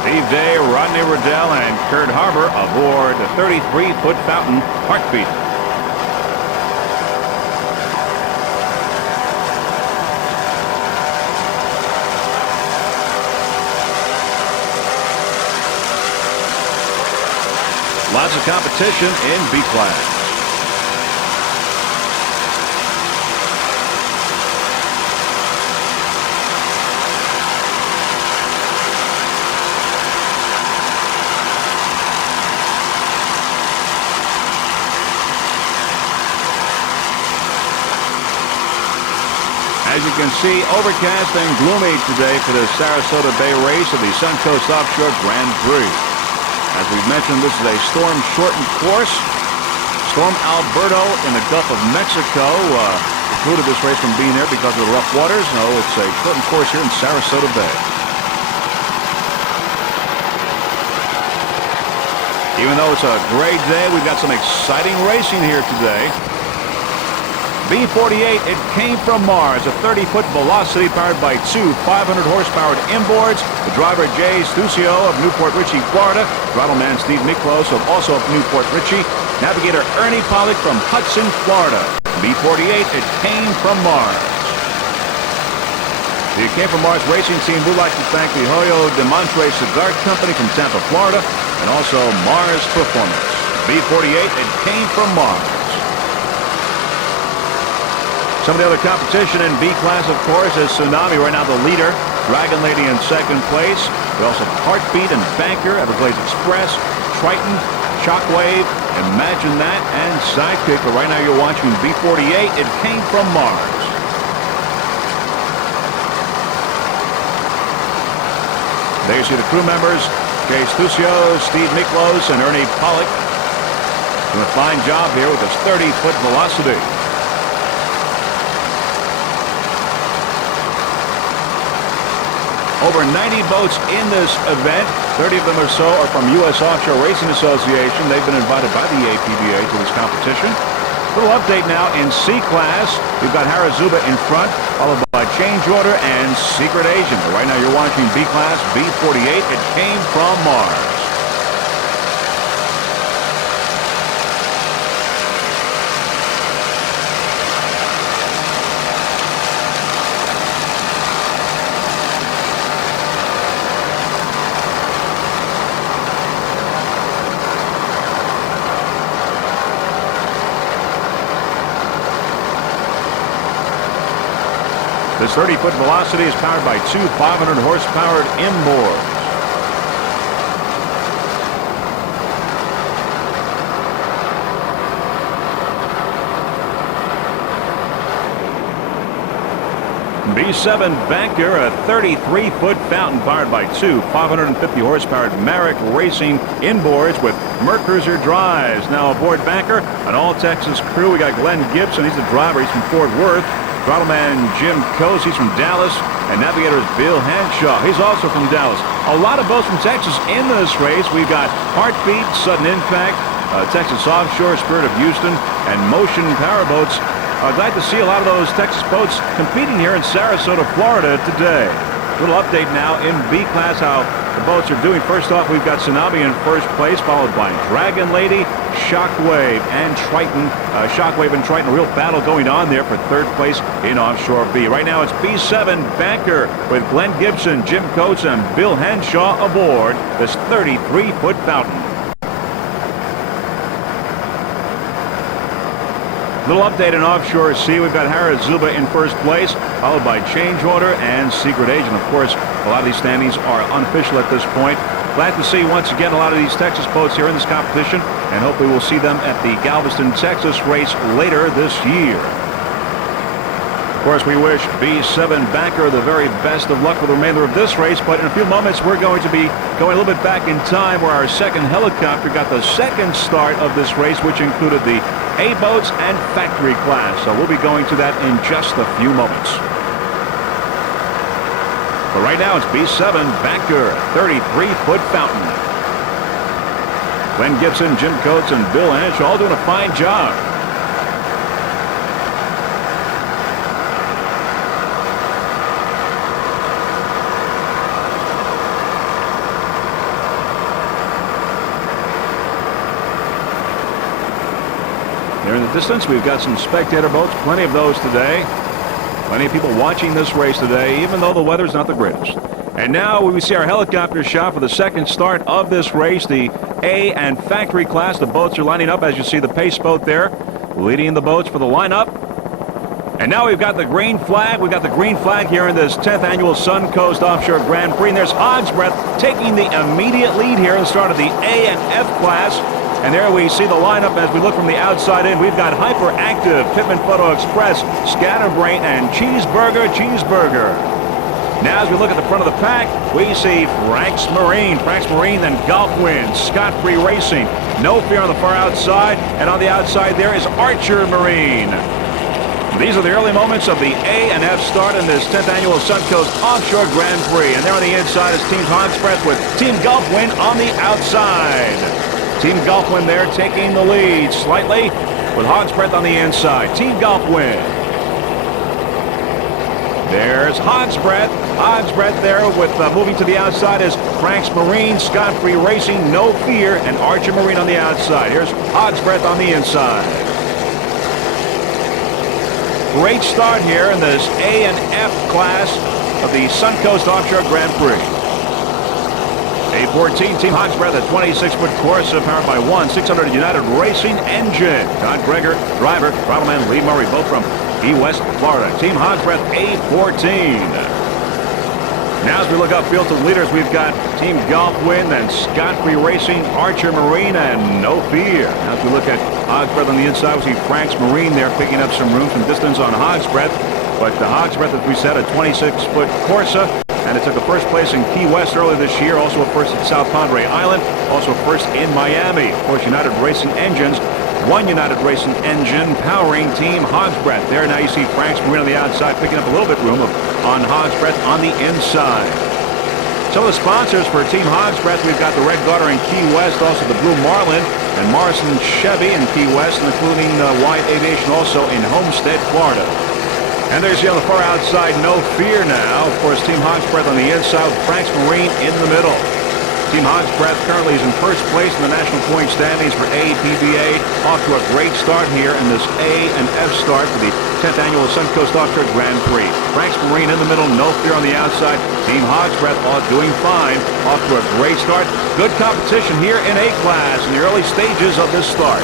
Steve Day, Rodney Riddell, and Kurt Harbor aboard the 33-foot fountain Heartbeat. Lots of competition in B class. As you can see, overcast and gloomy today for the Sarasota Bay race of the Suncoast Offshore Grand Prix. As we've mentioned, this is a storm-shortened course. Storm Alberto in the Gulf of Mexico precluded this race from being there because of the rough waters. No, it's a shortened course here in Sarasota Bay. Even though it's a great day, we've got some exciting racing here today. B-48, it came from Mars, a 30-foot Velocity powered by two 500-horsepower inboards. The driver, Jay Stucio of Newport Richey, Florida. Throttle-man Steve Miklos, also of Newport Richey. Navigator Ernie Pollock from Hudson, Florida. B-48, it came from Mars. The It Came From Mars racing team would like to thank the Hoyo de Montre Cigar Company from Tampa, Florida, and also Mars Performance. B-48, it came from Mars. Some of the other competition in B class, of course, is Tsunami, right now the leader. Dragon Lady in second place. We also have Heartbeat and Banker, Everglades Express, Triton, Shockwave, Imagine That, and Sidekick. But right now you're watching B-48. It Came From Mars. There you see the crew members, Jay Stucio, Steve Miklos, and Ernie Pollock. Doing a fine job here with this 30-foot Velocity. Over 90 boats in this event. 30 of them or so are from U.S. Offshore Racing Association. They've been invited by the APBA to this competition. A little update now in C class. We've got Harazuba in front, followed by Change Order and Secret Agent. But right now you're watching B class, B-48. It Came From Mars. This 30-foot Velocity is powered by two 500-horsepower inboards. B7 Banker, a 33-foot fountain powered by two 550-horsepower Merrick Racing inboards with Mercruiser drives. Now aboard Banker, an all-Texas crew. We got Glenn Gibson. He's the driver. He's from Fort Worth. Throttleman Jim Coase, he's from Dallas, and navigator is Bill Henshaw. He's also from Dallas. A lot of boats from Texas in this race. We've got Heartbeat, Sudden Impact, Texas Offshore, Spirit of Houston, and Motion Powerboats. Glad to see a lot of those Texas boats competing here in Sarasota, Florida today. A little update now in B class, how the boats are doing. First off, we've got Tsunami in first place, followed by Dragon Lady, Shockwave, and Triton. Shockwave and Triton, a real battle going on there for third place in Offshore B. Right now it's B7 Banker with Glenn Gibson, Jim Coates, and Bill Henshaw aboard this 33-foot fountain. Little update in Offshore C. We've got Zuba in first place, followed by Change Order and Secret Agent. Of course, a lot of these standings are unofficial at this point. Glad to see once again a lot of these Texas boats here in this competition, and hopefully we'll see them at the Galveston, Texas race later this year. Of course, we wish B7 Banker the very best of luck for the remainder of this race, but in a few moments we're going to be going a little bit back in time where our second helicopter got the second start of this race, which included the A boats and factory class. So we'll be going to that in just a few moments. But right now it's B7 Banker, 33-foot fountain. Glenn Gibson, Jim Coates, and Bill Inch all doing a fine job. There in the distance, we've got some spectator boats, plenty of those today. Plenty of people watching this race today, even though the weather's not the greatest. And now we see our helicopter shot for the second start of this race, the A and factory class. The boats are lining up, as you see the pace boat there, leading the boats for the lineup. And now we've got the green flag. We've got the green flag here in this 10th annual Suncoast Offshore Grand Prix. And there's Hog's Breath taking the immediate lead here in the start of the A and F class. And there we see the lineup as we look from the outside in. We've got Hyperactive, Pittman Photo Express, Scatterbrain, and Cheeseburger. Now as we look at the front of the pack, we see Frank's Marine, then Gulfwind, Scott Free Racing, No Fear on the far outside, and on the outside there is Archer Marine. These are the early moments of the A and F start in this 10th annual Suncoast Offshore Grand Prix. And there on the inside is Team Hog's Breath with Team Gulfwind on the outside. Team Gulfwind there taking the lead slightly with Hog's Breath on the inside. Team Gulfwind. There's Hog's Breath. Hog's Breath there with moving to the outside is Frank's Marine, Scott Free Racing, No Fear, and Archer Marine on the outside. Here's Hog's Breath on the inside. Great start here in this A and F class of the Suncoast Offshore Grand Prix. A14, Team Hog's Breath, a 26-foot Corsa powered by 1-600 United Racing engine. Todd Greger, driver, Throttleman Lee Murray, both from Key West, Florida. Team Hog's Breath, A14. Now as we look upfield to the leaders, we've got Team Gulfwind and Scott Free Racing, Archer Marine, and No Fear. Now as we look at Hog's Breath on the inside, we see Frank's Marine there picking up some room, some distance on Hog's Breath. But the Hog's Breath, as we said, a 26-foot Corsa. And it took a first place in Key West earlier this year, also a first at South Padre Island, also a first in Miami. Of course, United Racing Engines, one United Racing engine powering Team Hog's Breath. There now you see Frank's Marine on the outside, picking up a little bit room on Hog's Breath on the inside. Some of the sponsors for Team Hog's Breath, we've got the Red Garter in Key West, also the Blue Marlin, and Morrison Chevy in Key West, including Wyatt Aviation also in Homestead, Florida. And there's on the far outside, No Fear now. Of course, Team Hog's Breath on the inside with Frank's Marine in the middle. Team Hog's Breath currently is in first place in the national point standings for APBA. Off to a great start here in this A and F start for the 10th annual Suncoast Offshore Grand Prix. Frank's Marine in the middle, No Fear on the outside. Team Hog's Breath all doing fine. Off to a great start. Good competition here in A class in the early stages of this start.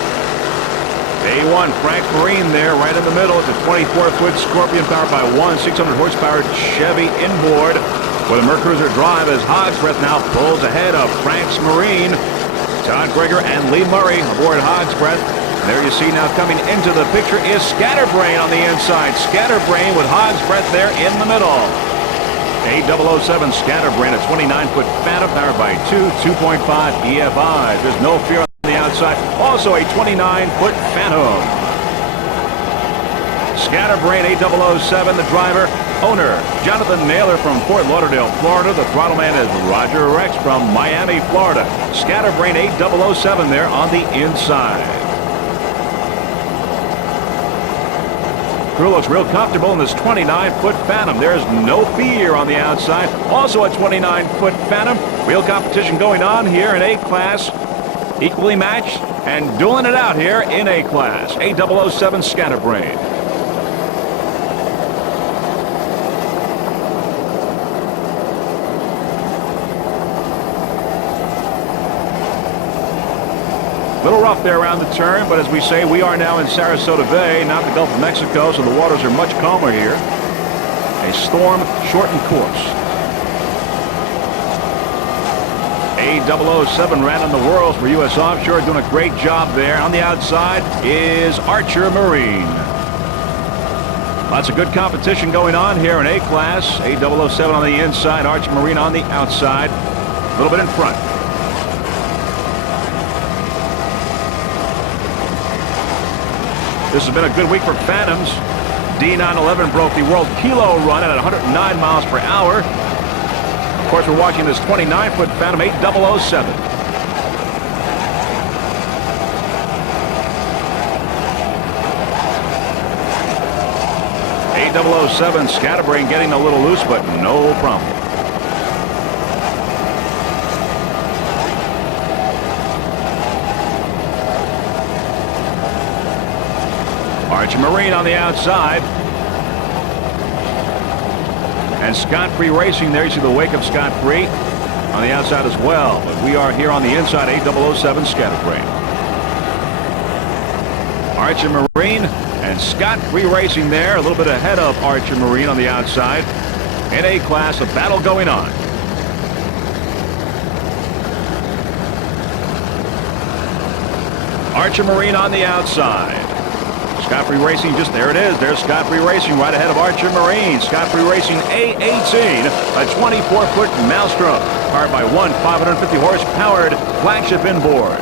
A1, Frank Marine there right in the middle. It's a 24-foot Scorpion powered by 1-600 horsepower Chevy inboard with a Mercruiser drive as Hog's Breath now pulls ahead of Frank's Marine. Todd Greger and Lee Murray aboard Hog's Breath. And there you see now coming into the picture is Scatterbrain on the inside. Scatterbrain with Hog's Breath there in the middle. A007 Scatterbrain, a 29-foot Phantom powered by two 2.5 EFIs. There's No Fear on the outside, also a 29-foot Phantom. Scatterbrain, A007, the driver, owner, Jonathan Naylor from Fort Lauderdale, Florida. The throttle man is Roger Rex from Miami, Florida. Scatterbrain, A007 there on the inside. Crew looks real comfortable in this 29-foot Phantom. There's No Fear on the outside, also a 29-foot Phantom. Real competition going on here in A class. Equally matched and dueling it out here in A class. A007 Scatterbrain. Little rough there around the turn, but as we say, we are now in Sarasota Bay, not the Gulf of Mexico, so the waters are much calmer here. A storm-shortened course. A007 ran in the Worlds for U.S. Offshore, doing a great job there. On the outside is Archer Marine. Lots of good competition going on here in A-Class. A007 on the inside, Archer Marine on the outside. A little bit in front. This has been a good week for Phantoms. D911 broke the world kilo run at 109 miles per hour. Of course, we're watching this 29-foot Phantom 8007. A007 scatterbrain getting a little loose, but no problem. Archer Marine on the outside. And Scott Free Racing there. You see the wake of Scott Free on the outside as well. But we are here on the inside, A007 scatterbrain. Archer Marine and Scott Free Racing there, a little bit ahead of Archer Marine on the outside. In A-Class, a battle going on. Archer Marine on the outside. Scott Free Racing, just there it is. There's Scott Free Racing right ahead of Archer Marine. Scott Free Racing A18, a 24-foot Maelstrom, powered by one 550-horse-powered flagship inboard.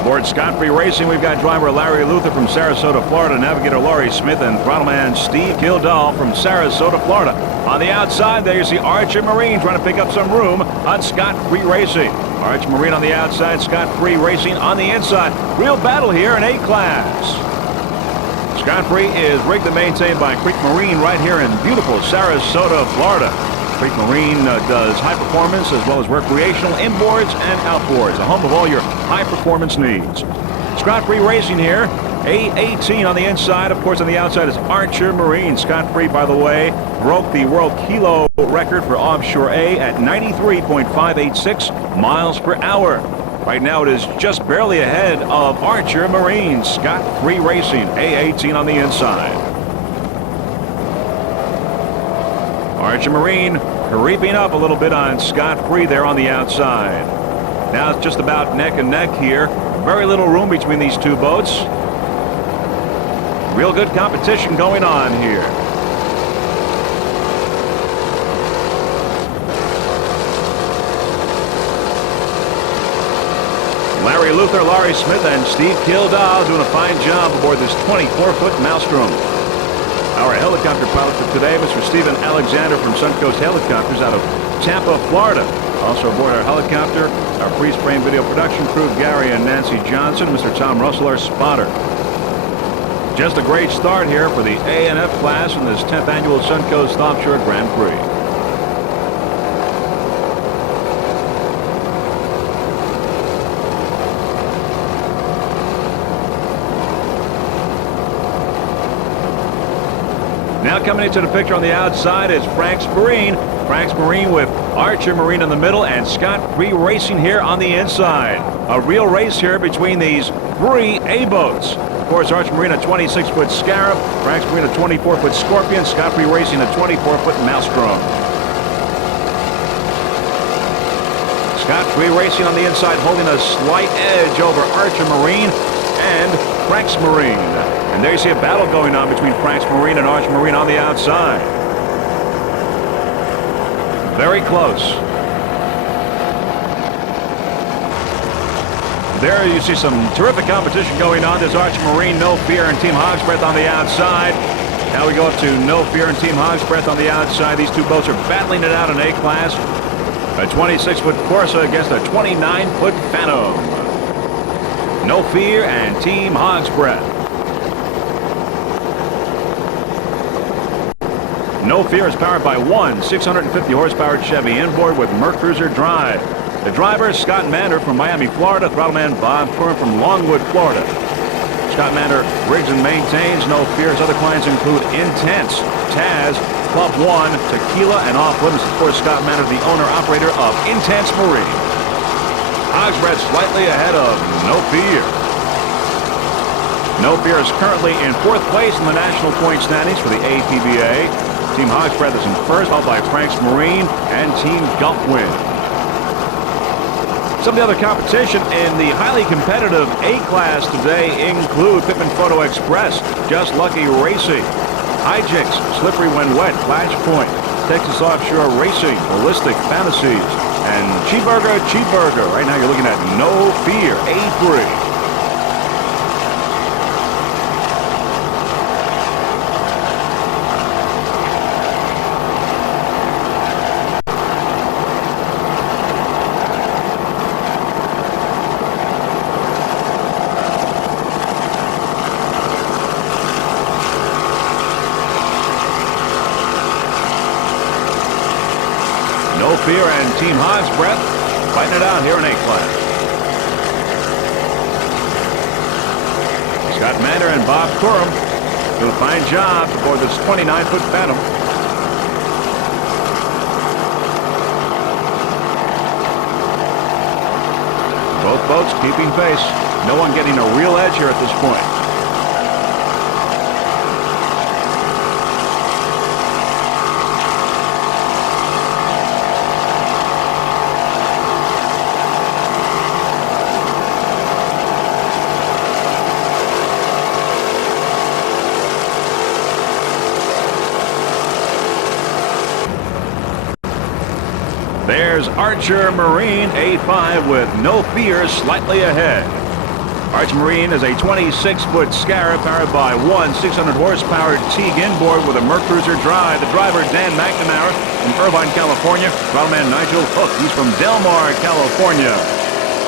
Aboard Scott Free Racing, we've got driver Larry Luther from Sarasota, Florida, navigator Laurie Smith, and throttleman Steve Kildall from Sarasota, Florida. On the outside there, you see Archer Marine trying to pick up some room on Scott Free Racing. Archer Marine on the outside, Scott Free Racing on the inside. Real battle here in A-Class. Scott Free is rigged and maintained by Creek Marine right here in beautiful Sarasota, Florida. Creek Marine does high performance as well as recreational inboards and outboards, a home of all your high performance needs. Scott Free Racing here, A18 on the inside. Of course, on the outside is Archer Marine. Scott Free, by the way, broke the world kilo record for Offshore A at 93.586 miles per hour. Right now, it is just barely ahead of Archer Marine. Scott Free Racing, A18 on the inside. Archer Marine creeping up a little bit on Scott Free there on the outside. Now it's just about neck and neck here. Very little room between these two boats. Real good competition going on here. Larry Luther, Laurie Smith, and Steve Kildall doing a fine job aboard this 24-foot Maelstrom. Our helicopter pilot for today, Mr. Stephen Alexander from Suncoast Helicopters out of Tampa, Florida. Also aboard our helicopter, our freeze frame video production crew, Gary and Nancy Johnson, Mr. Tom Russell, our spotter. Just a great start here for the A&F class in this 10th annual Suncoast Offshore Grand Prix. Now coming into the picture on the outside is Frank's Marine. Frank's Marine with Archer Marine in the middle and Scott Free Racing here on the inside. A real race here between these three A-boats. Of course, Archer Marine a 26-foot Scarab, Frank's Marine a 24-foot Scorpion, Scott Free Racing a 24-foot Maelstrom. Scott Free Racing on the inside holding a slight edge over Archer Marine and Frank's Marine. And there you see a battle going on between Frank's Marine and Archer Marine on the outside. Very close. There you see some terrific competition going on. There's Archer Marine, No Fear, and Team Hog's Breath on the outside. Now we go up to No Fear and Team Hog's Breath on the outside. These two boats are battling it out in A-Class. A 26-foot Corsa against a 29-foot Phantom. No Fear and Team Hog's Breath. No Fear is powered by one 650-horsepower Chevy inboard with Mercruiser drive. The driver is Scott Mander from Miami, Florida. Throttleman Bob Curran from Longwood, Florida. Scott Mander rigs and maintains No Fear. His other clients include Intense, Taz, Club One, Tequila, and Off Limits. Of course, Scott Mander, the owner-operator of Intense Marine. Hogsbreath slightly ahead of No Fear. No Fear is currently in 4th place in the national point standings for the APBA. Team Hogsbreath is in 1st, followed by Frank's Marine and Team Gulfwind. Some of the other competition in the highly competitive A-Class today include Pittman Photo Express, Just Lucky Racing, Hijinks, Slippery When Wet, Flashpoint, Texas Offshore Racing, Ballistic Fantasies, and Cheeseburger. Right now you're looking at No Fear, A3. No Fear and Team Hogsbreath fighting it out here in A-Class. Scott Manor and Bob Coram do a fine job aboard this 29-foot Phantom. Both boats keeping pace. No one getting a real edge here at this point. There's Archer Marine, A5 with No Fear slightly ahead. Archer Marine is a 26-foot Scarab powered by one 600-horsepower Teague inboard with a Mercruiser drive. The driver, Dan McNamara from Irvine, California. Throttle Nigel Hook, he's from Del Mar, California.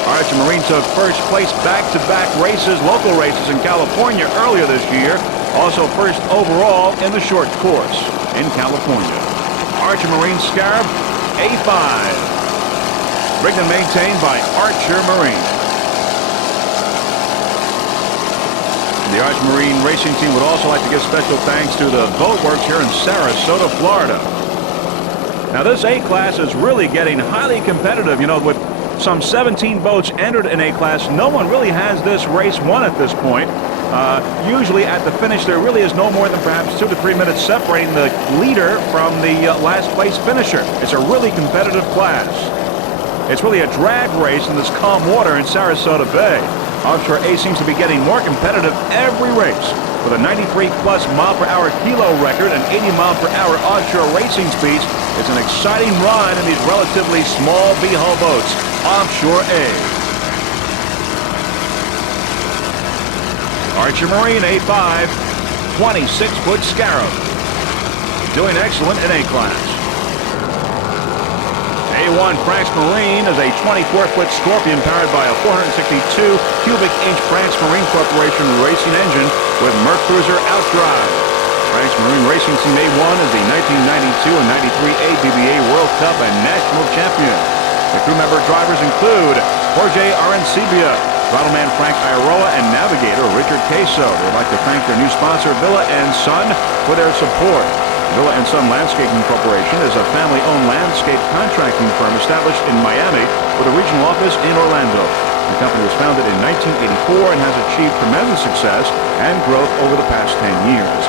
Archer Marine took first place back-to-back races, local races in California earlier this year. Also first overall in the short course in California. Archer Marine Scarab, A5. Rigged and maintained by Archer Marine. The Archer Marine racing team would also like to give special thanks to the Boat Works here in Sarasota, Florida. Now this A-Class is really getting highly competitive. You know, with some 17 boats entered in A-Class, no one really has this race won at this point. Usually at the finish there really is no more than perhaps 2 to 3 minutes separating the leader from the last place finisher. It's a really competitive class. It's really a drag race in this calm water in Sarasota Bay. Offshore A seems to be getting more competitive every race. With a 93-plus mile-per-hour kilo record and 80-mile-per-hour offshore racing speeds, it's an exciting ride in these relatively small V-hull boats. Offshore A. Archer Marine A5, 26-foot Scarab. Doing excellent in A-Class. A1 Frank's Marine is a 24-foot Scorpion powered by a 462 cubic inch Frank's Marine Corporation racing engine with Mercruiser outdrive. Frank's Marine Racing Team A1 is the 1992 and 93 APBA World Cup and National Champion. The crew member drivers include Jorge Arancibia, Throttleman Frank Iroa, and navigator Richard Queso. They'd like to thank their new sponsor, Villa & Son, for their support. Villa & Son Landscaping Corporation is a family-owned landscape contracting firm established in Miami with a regional office in Orlando. The company was founded in 1984 and has achieved tremendous success and growth over the past 10 years.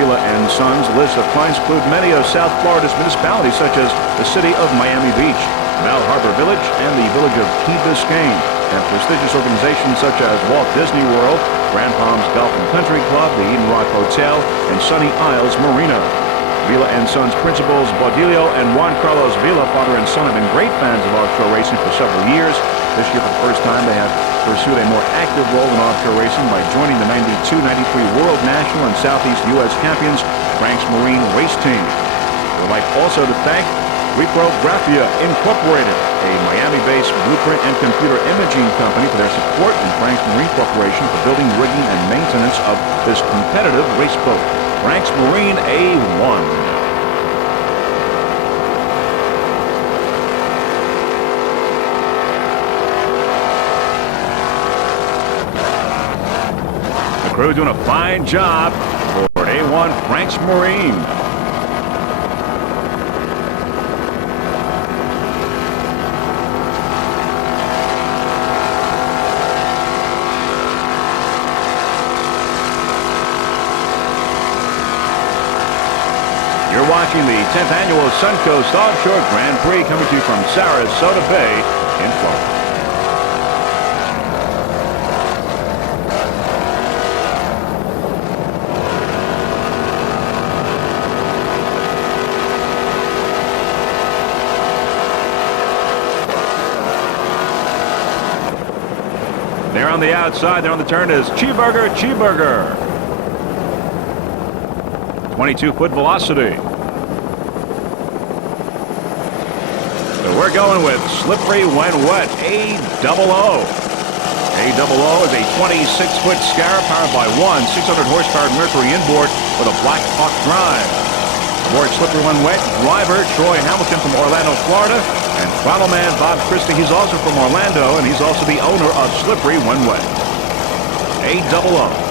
Villa & Son's list of clients include many of South Florida's municipalities such as the city of Miami Beach, Val Harbor Village, and the village of Key Biscayne, and prestigious organizations such as Walt Disney World, Grand Palms Golf and Country Club, the Eden Rock Hotel, and Sunny Isles Marina. Villa & Son's principals, Baudilio and Juan Carlos Villa, father and son, have been great fans of offshore racing for several years. This year, for the first time, they have pursued a more active role in offshore racing by joining the 92-93 World National and Southeast U.S. champions, Frank's Marine Race Team. We'd like also to thank Reprographia Incorporated, a Miami-based blueprint and computer imaging company, for their support, and Frank's Marine Corporation for building, rigging, and maintenance of this competitive race boat. Frank's Marine A1. The crew doing a fine job for A1 Frank's Marine. watching the 10th annual Suncoast Offshore Grand Prix coming to you from Sarasota Bay in Florida. There on the outside, there on the turn is Cheeseburger. 22-foot velocity. So we're going with Slippery When Wet, APBA. APBA is a 26-foot scarab powered by one 600-horsepower Mercury inboard with a Black Hawk drive. Aboard Slippery When Wet, driver Troy Hamilton from Orlando, Florida, and throttle man Bob Christie. He's also from Orlando, and he's also the owner of Slippery When Wet. APBA.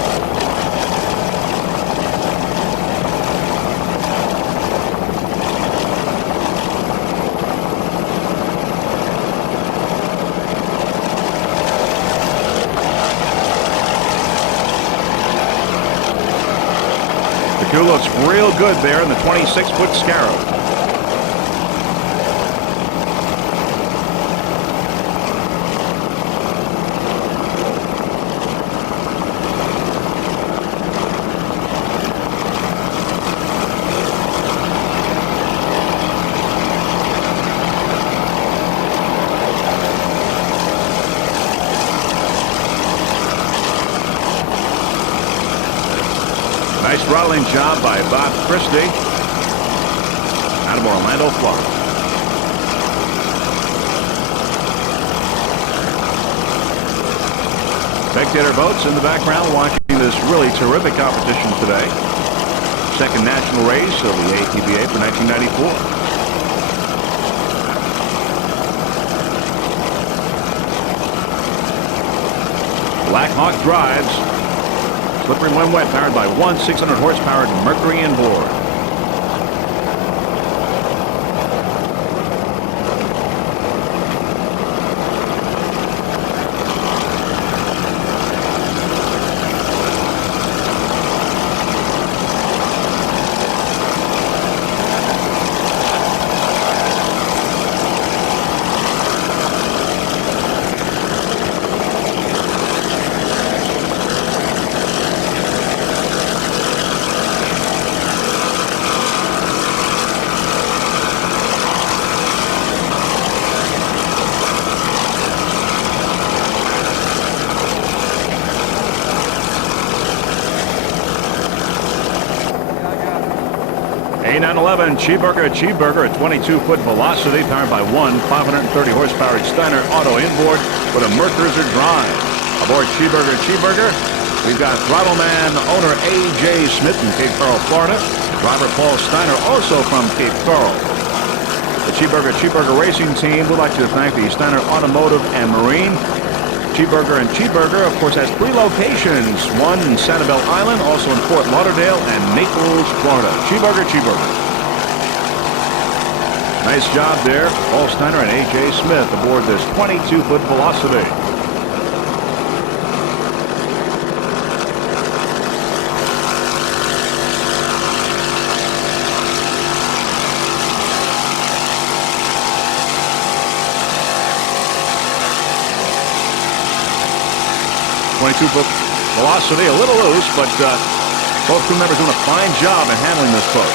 The crew looks real good there in the 26-foot scarab. Nice throttling job by Bob Christie out of Orlando, Florida. Spectator boats in the background watching this really terrific competition today. Second national race of the APBA for 1994. Black Hawk drives. Slippery When Wet, powered by one 600-horsepower Mercury inboard. A911 Cheeseburger, a 22-foot velocity powered by one 530-horsepower Steiner auto inboard with a Mercury drive. Aboard Cheeseburger, we've got throttle man owner A.J. Smith from Cape Coral, Florida. Driver Paul Steiner, also from Cape Coral. The Cheeseburger Racing Team would like to thank the Steiner Automotive and Marine. Cheeseburger, of course, has 3 locations. One in Sanibel Island, also in Fort Lauderdale and Naples, Florida. Cheeseburger. Nice job there, Paul Steiner and A.J. Smith aboard this 22-foot velocity. Velocity, a little loose, but both crew members doing a fine job in handling this boat.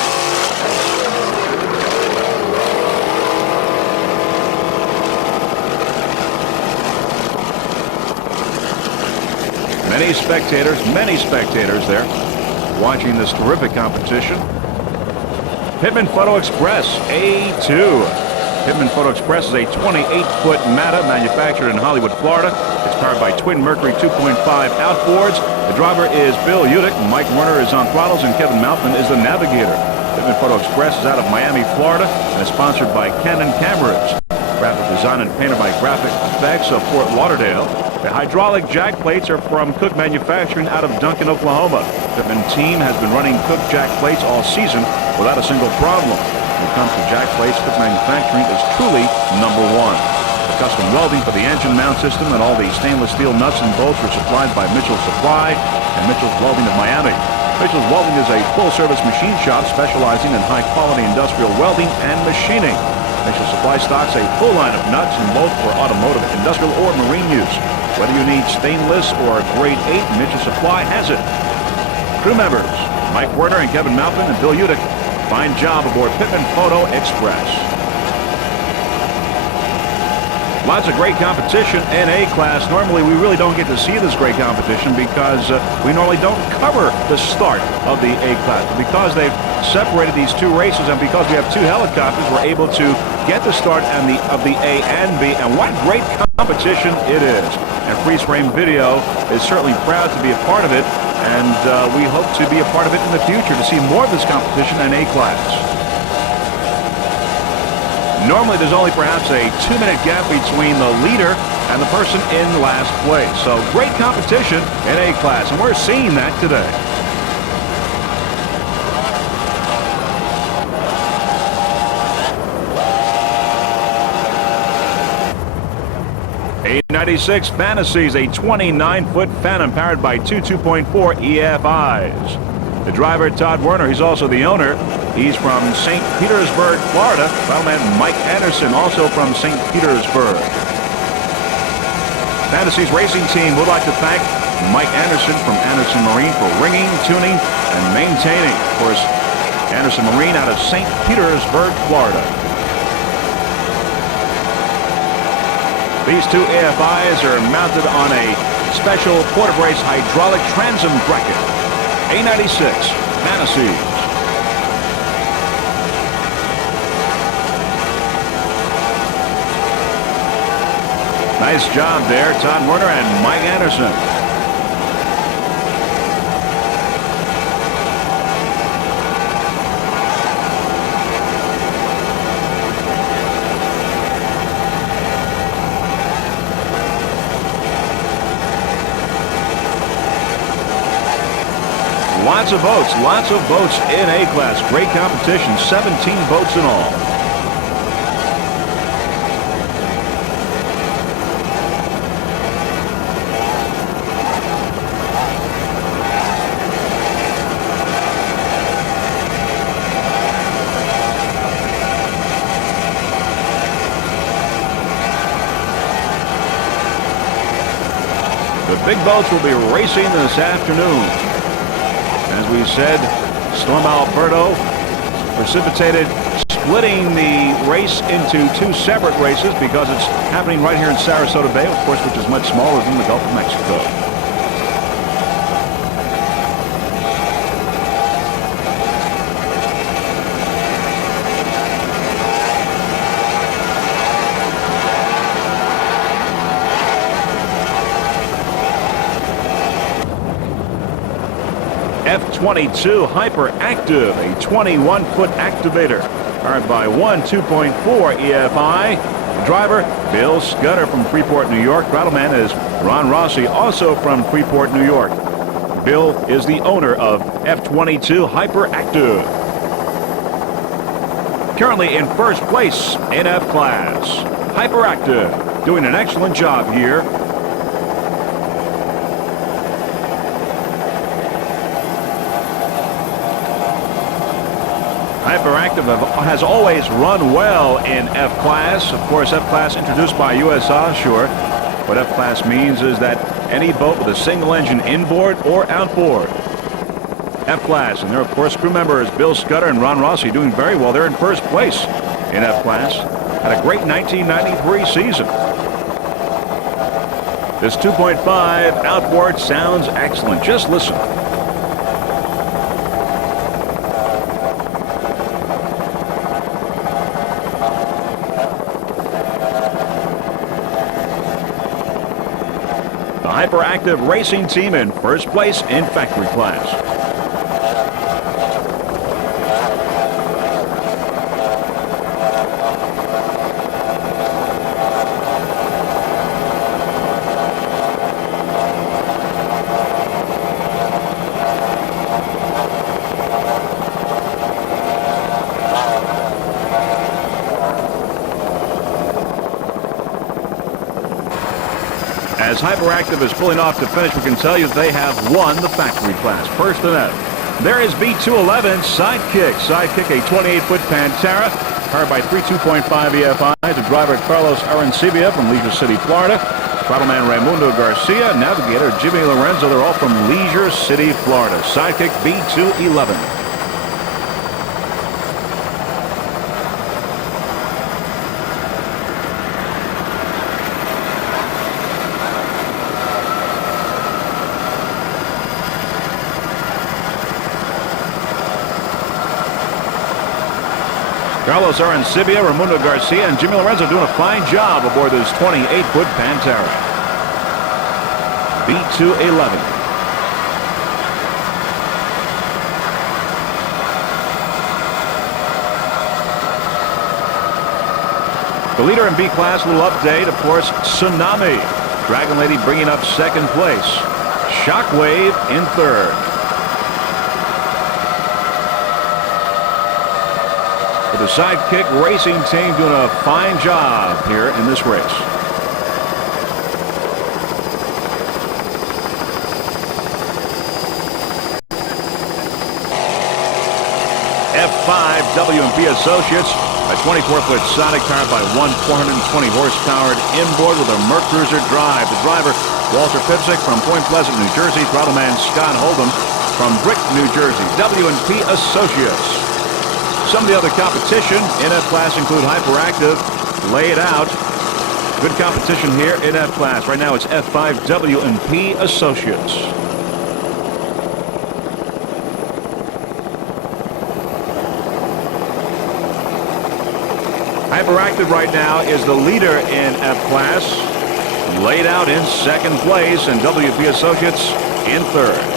Many spectators there watching this terrific competition. Pittman Photo Express, A2. Pittman Photo Express is a 28-foot Mata manufactured in Hollywood, Florida. It's powered by twin Mercury 2.5 outboards. The driver is Bill Udick. Mike Werner is on throttles, and Kevin Mouthman is the navigator. Pittman Photo Express is out of Miami, Florida, and is sponsored by Canon Cameras. Graphic design and painted by Graphic Effects of Fort Lauderdale. The hydraulic jack plates are from Cook Manufacturing out of Duncan, Oklahoma. The Pittman team has been running Cook jack plates all season without a single problem. When it comes to jack plates, Cook Manufacturing is truly #1. The custom welding for the engine mount system and all the stainless steel nuts and bolts were supplied by Mitchell Supply and Mitchell's Welding of Miami. Mitchell's Welding is a full-service machine shop specializing in high-quality industrial welding and machining. Mitchell Supply stocks a full line of nuts and bolts for automotive, industrial, or marine use. Whether you need stainless or grade 8, Mitchell Supply has it. Crew members, Mike Werner and Kevin Malkin and Bill Udick. Fine job aboard Pittman Photo Express. Lots of great competition in A-Class. Normally, we really don't get to see this great competition because we normally don't cover the start of the A-Class. Because they've separated these two races and because we have two helicopters, we're able to get the start of the A and B. And what great competition it is. And Freeze Frame Video is certainly proud to be a part of it. And we hope to be a part of it in the future to see more of this competition in A-Class. Normally, there's only perhaps a 2-minute gap between the leader and the person in last place. So, great competition in A-Class, and we're seeing that today. A96 Fantasies, a 29-foot Phantom powered by two 2.4 EFIs. The driver, Todd Werner, he's also the owner. He's from St. Petersburg, Florida. Battleman Mike Anderson, also from St. Petersburg. Fantasies Racing Team would like to thank Mike Anderson from Anderson Marine for ringing, tuning, and maintaining. Of course, Anderson Marine out of St. Petersburg, Florida. These two AFIs are mounted on a special port-of-race hydraulic transom bracket. A96 Fantasies. Nice job there, Todd Werner and Mike Anderson. Lots of boats in A-Class. Great competition, 17 boats in all. The big boats will be racing this afternoon. As we said, Storm Alberto precipitated splitting the race into two separate races because it's happening right here in Sarasota Bay, of course, which is much smaller than the Gulf of Mexico. F-22 Hyperactive, a 21-foot activator, powered by one 2.4 EFI. The driver, Bill Scudder from Freeport, New York. Battleman is Ron Rossi, also from Freeport, New York. Bill is the owner of F-22 Hyperactive. Currently in first place in F-Class. Hyperactive, doing an excellent job here. Hyperactive has always run well in F-Class. Of course, F-Class introduced by U.S. Offshore. What F-Class means is that any boat with a single engine inboard or outboard. F-Class, and their, of course, crew members Bill Scudder and Ron Rossi doing very well. They're in first place in F-Class. Had a great 1993 season. This 2.5 outboard sounds excellent. Just listen. Hyperactive Racing Team in first place in factory class. As Hyperactive is pulling off to finish, we can tell you they have won the factory class. First in F. There is B211 Sidekick. Sidekick, a 28-foot Pantera, powered by 3.2.5 EFI. The driver Carlos Arancibia from Leisure City, Florida. Throttle-man Raimundo Garcia, navigator Jimmy Lorenzo. They're all from Leisure City, Florida. Sidekick B211. Carlos Arancibia, Raimundo Garcia, and Jimmy Lorenzo doing a fine job aboard this 28-foot Pantera. B211. The leader in B class, a little update, of course, Tsunami. Dragon Lady bringing up second place. Shockwave in third. The Sidekick racing team doing a fine job here in this race. F5 W&P Associates, a 24-foot Sonic powered by one 420 horsepower inboard with a Mercruiser drive. The driver, Walter Pipsick from Point Pleasant, New Jersey. Throttle-man Scott Hold'em from Brick, New Jersey. W&P Associates. Some of the other competition in F class include Hyperactive, Lay It Out. Good competition here in F class. Right now it's F5 W&P Associates. Hyperactive right now is the leader in F class. Laid Out in second place, and W&P Associates in third.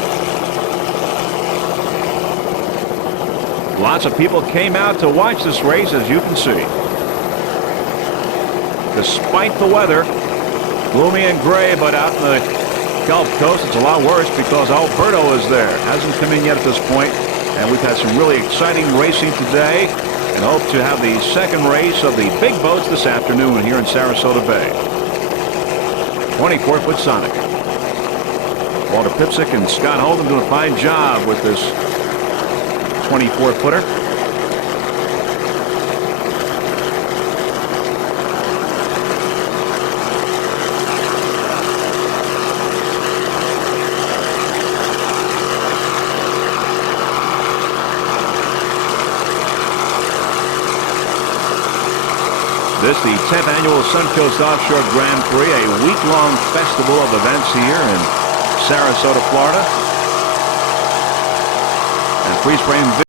Lots of people came out to watch this race, as you can see. Despite the weather, gloomy and gray, but out in the Gulf Coast, it's a lot worse because Alberto is there. Hasn't come in yet at this point, and we've had some really exciting racing today, and hope to have the second race of the big boats this afternoon here in Sarasota Bay. 24-foot Sonic. Walter Pipsick and Scott Hold'em doing a fine job with this 24-footer. This the 10th annual Suncoast Offshore Grand Prix, a week-long festival of events here in Sarasota, Florida. And freeze frame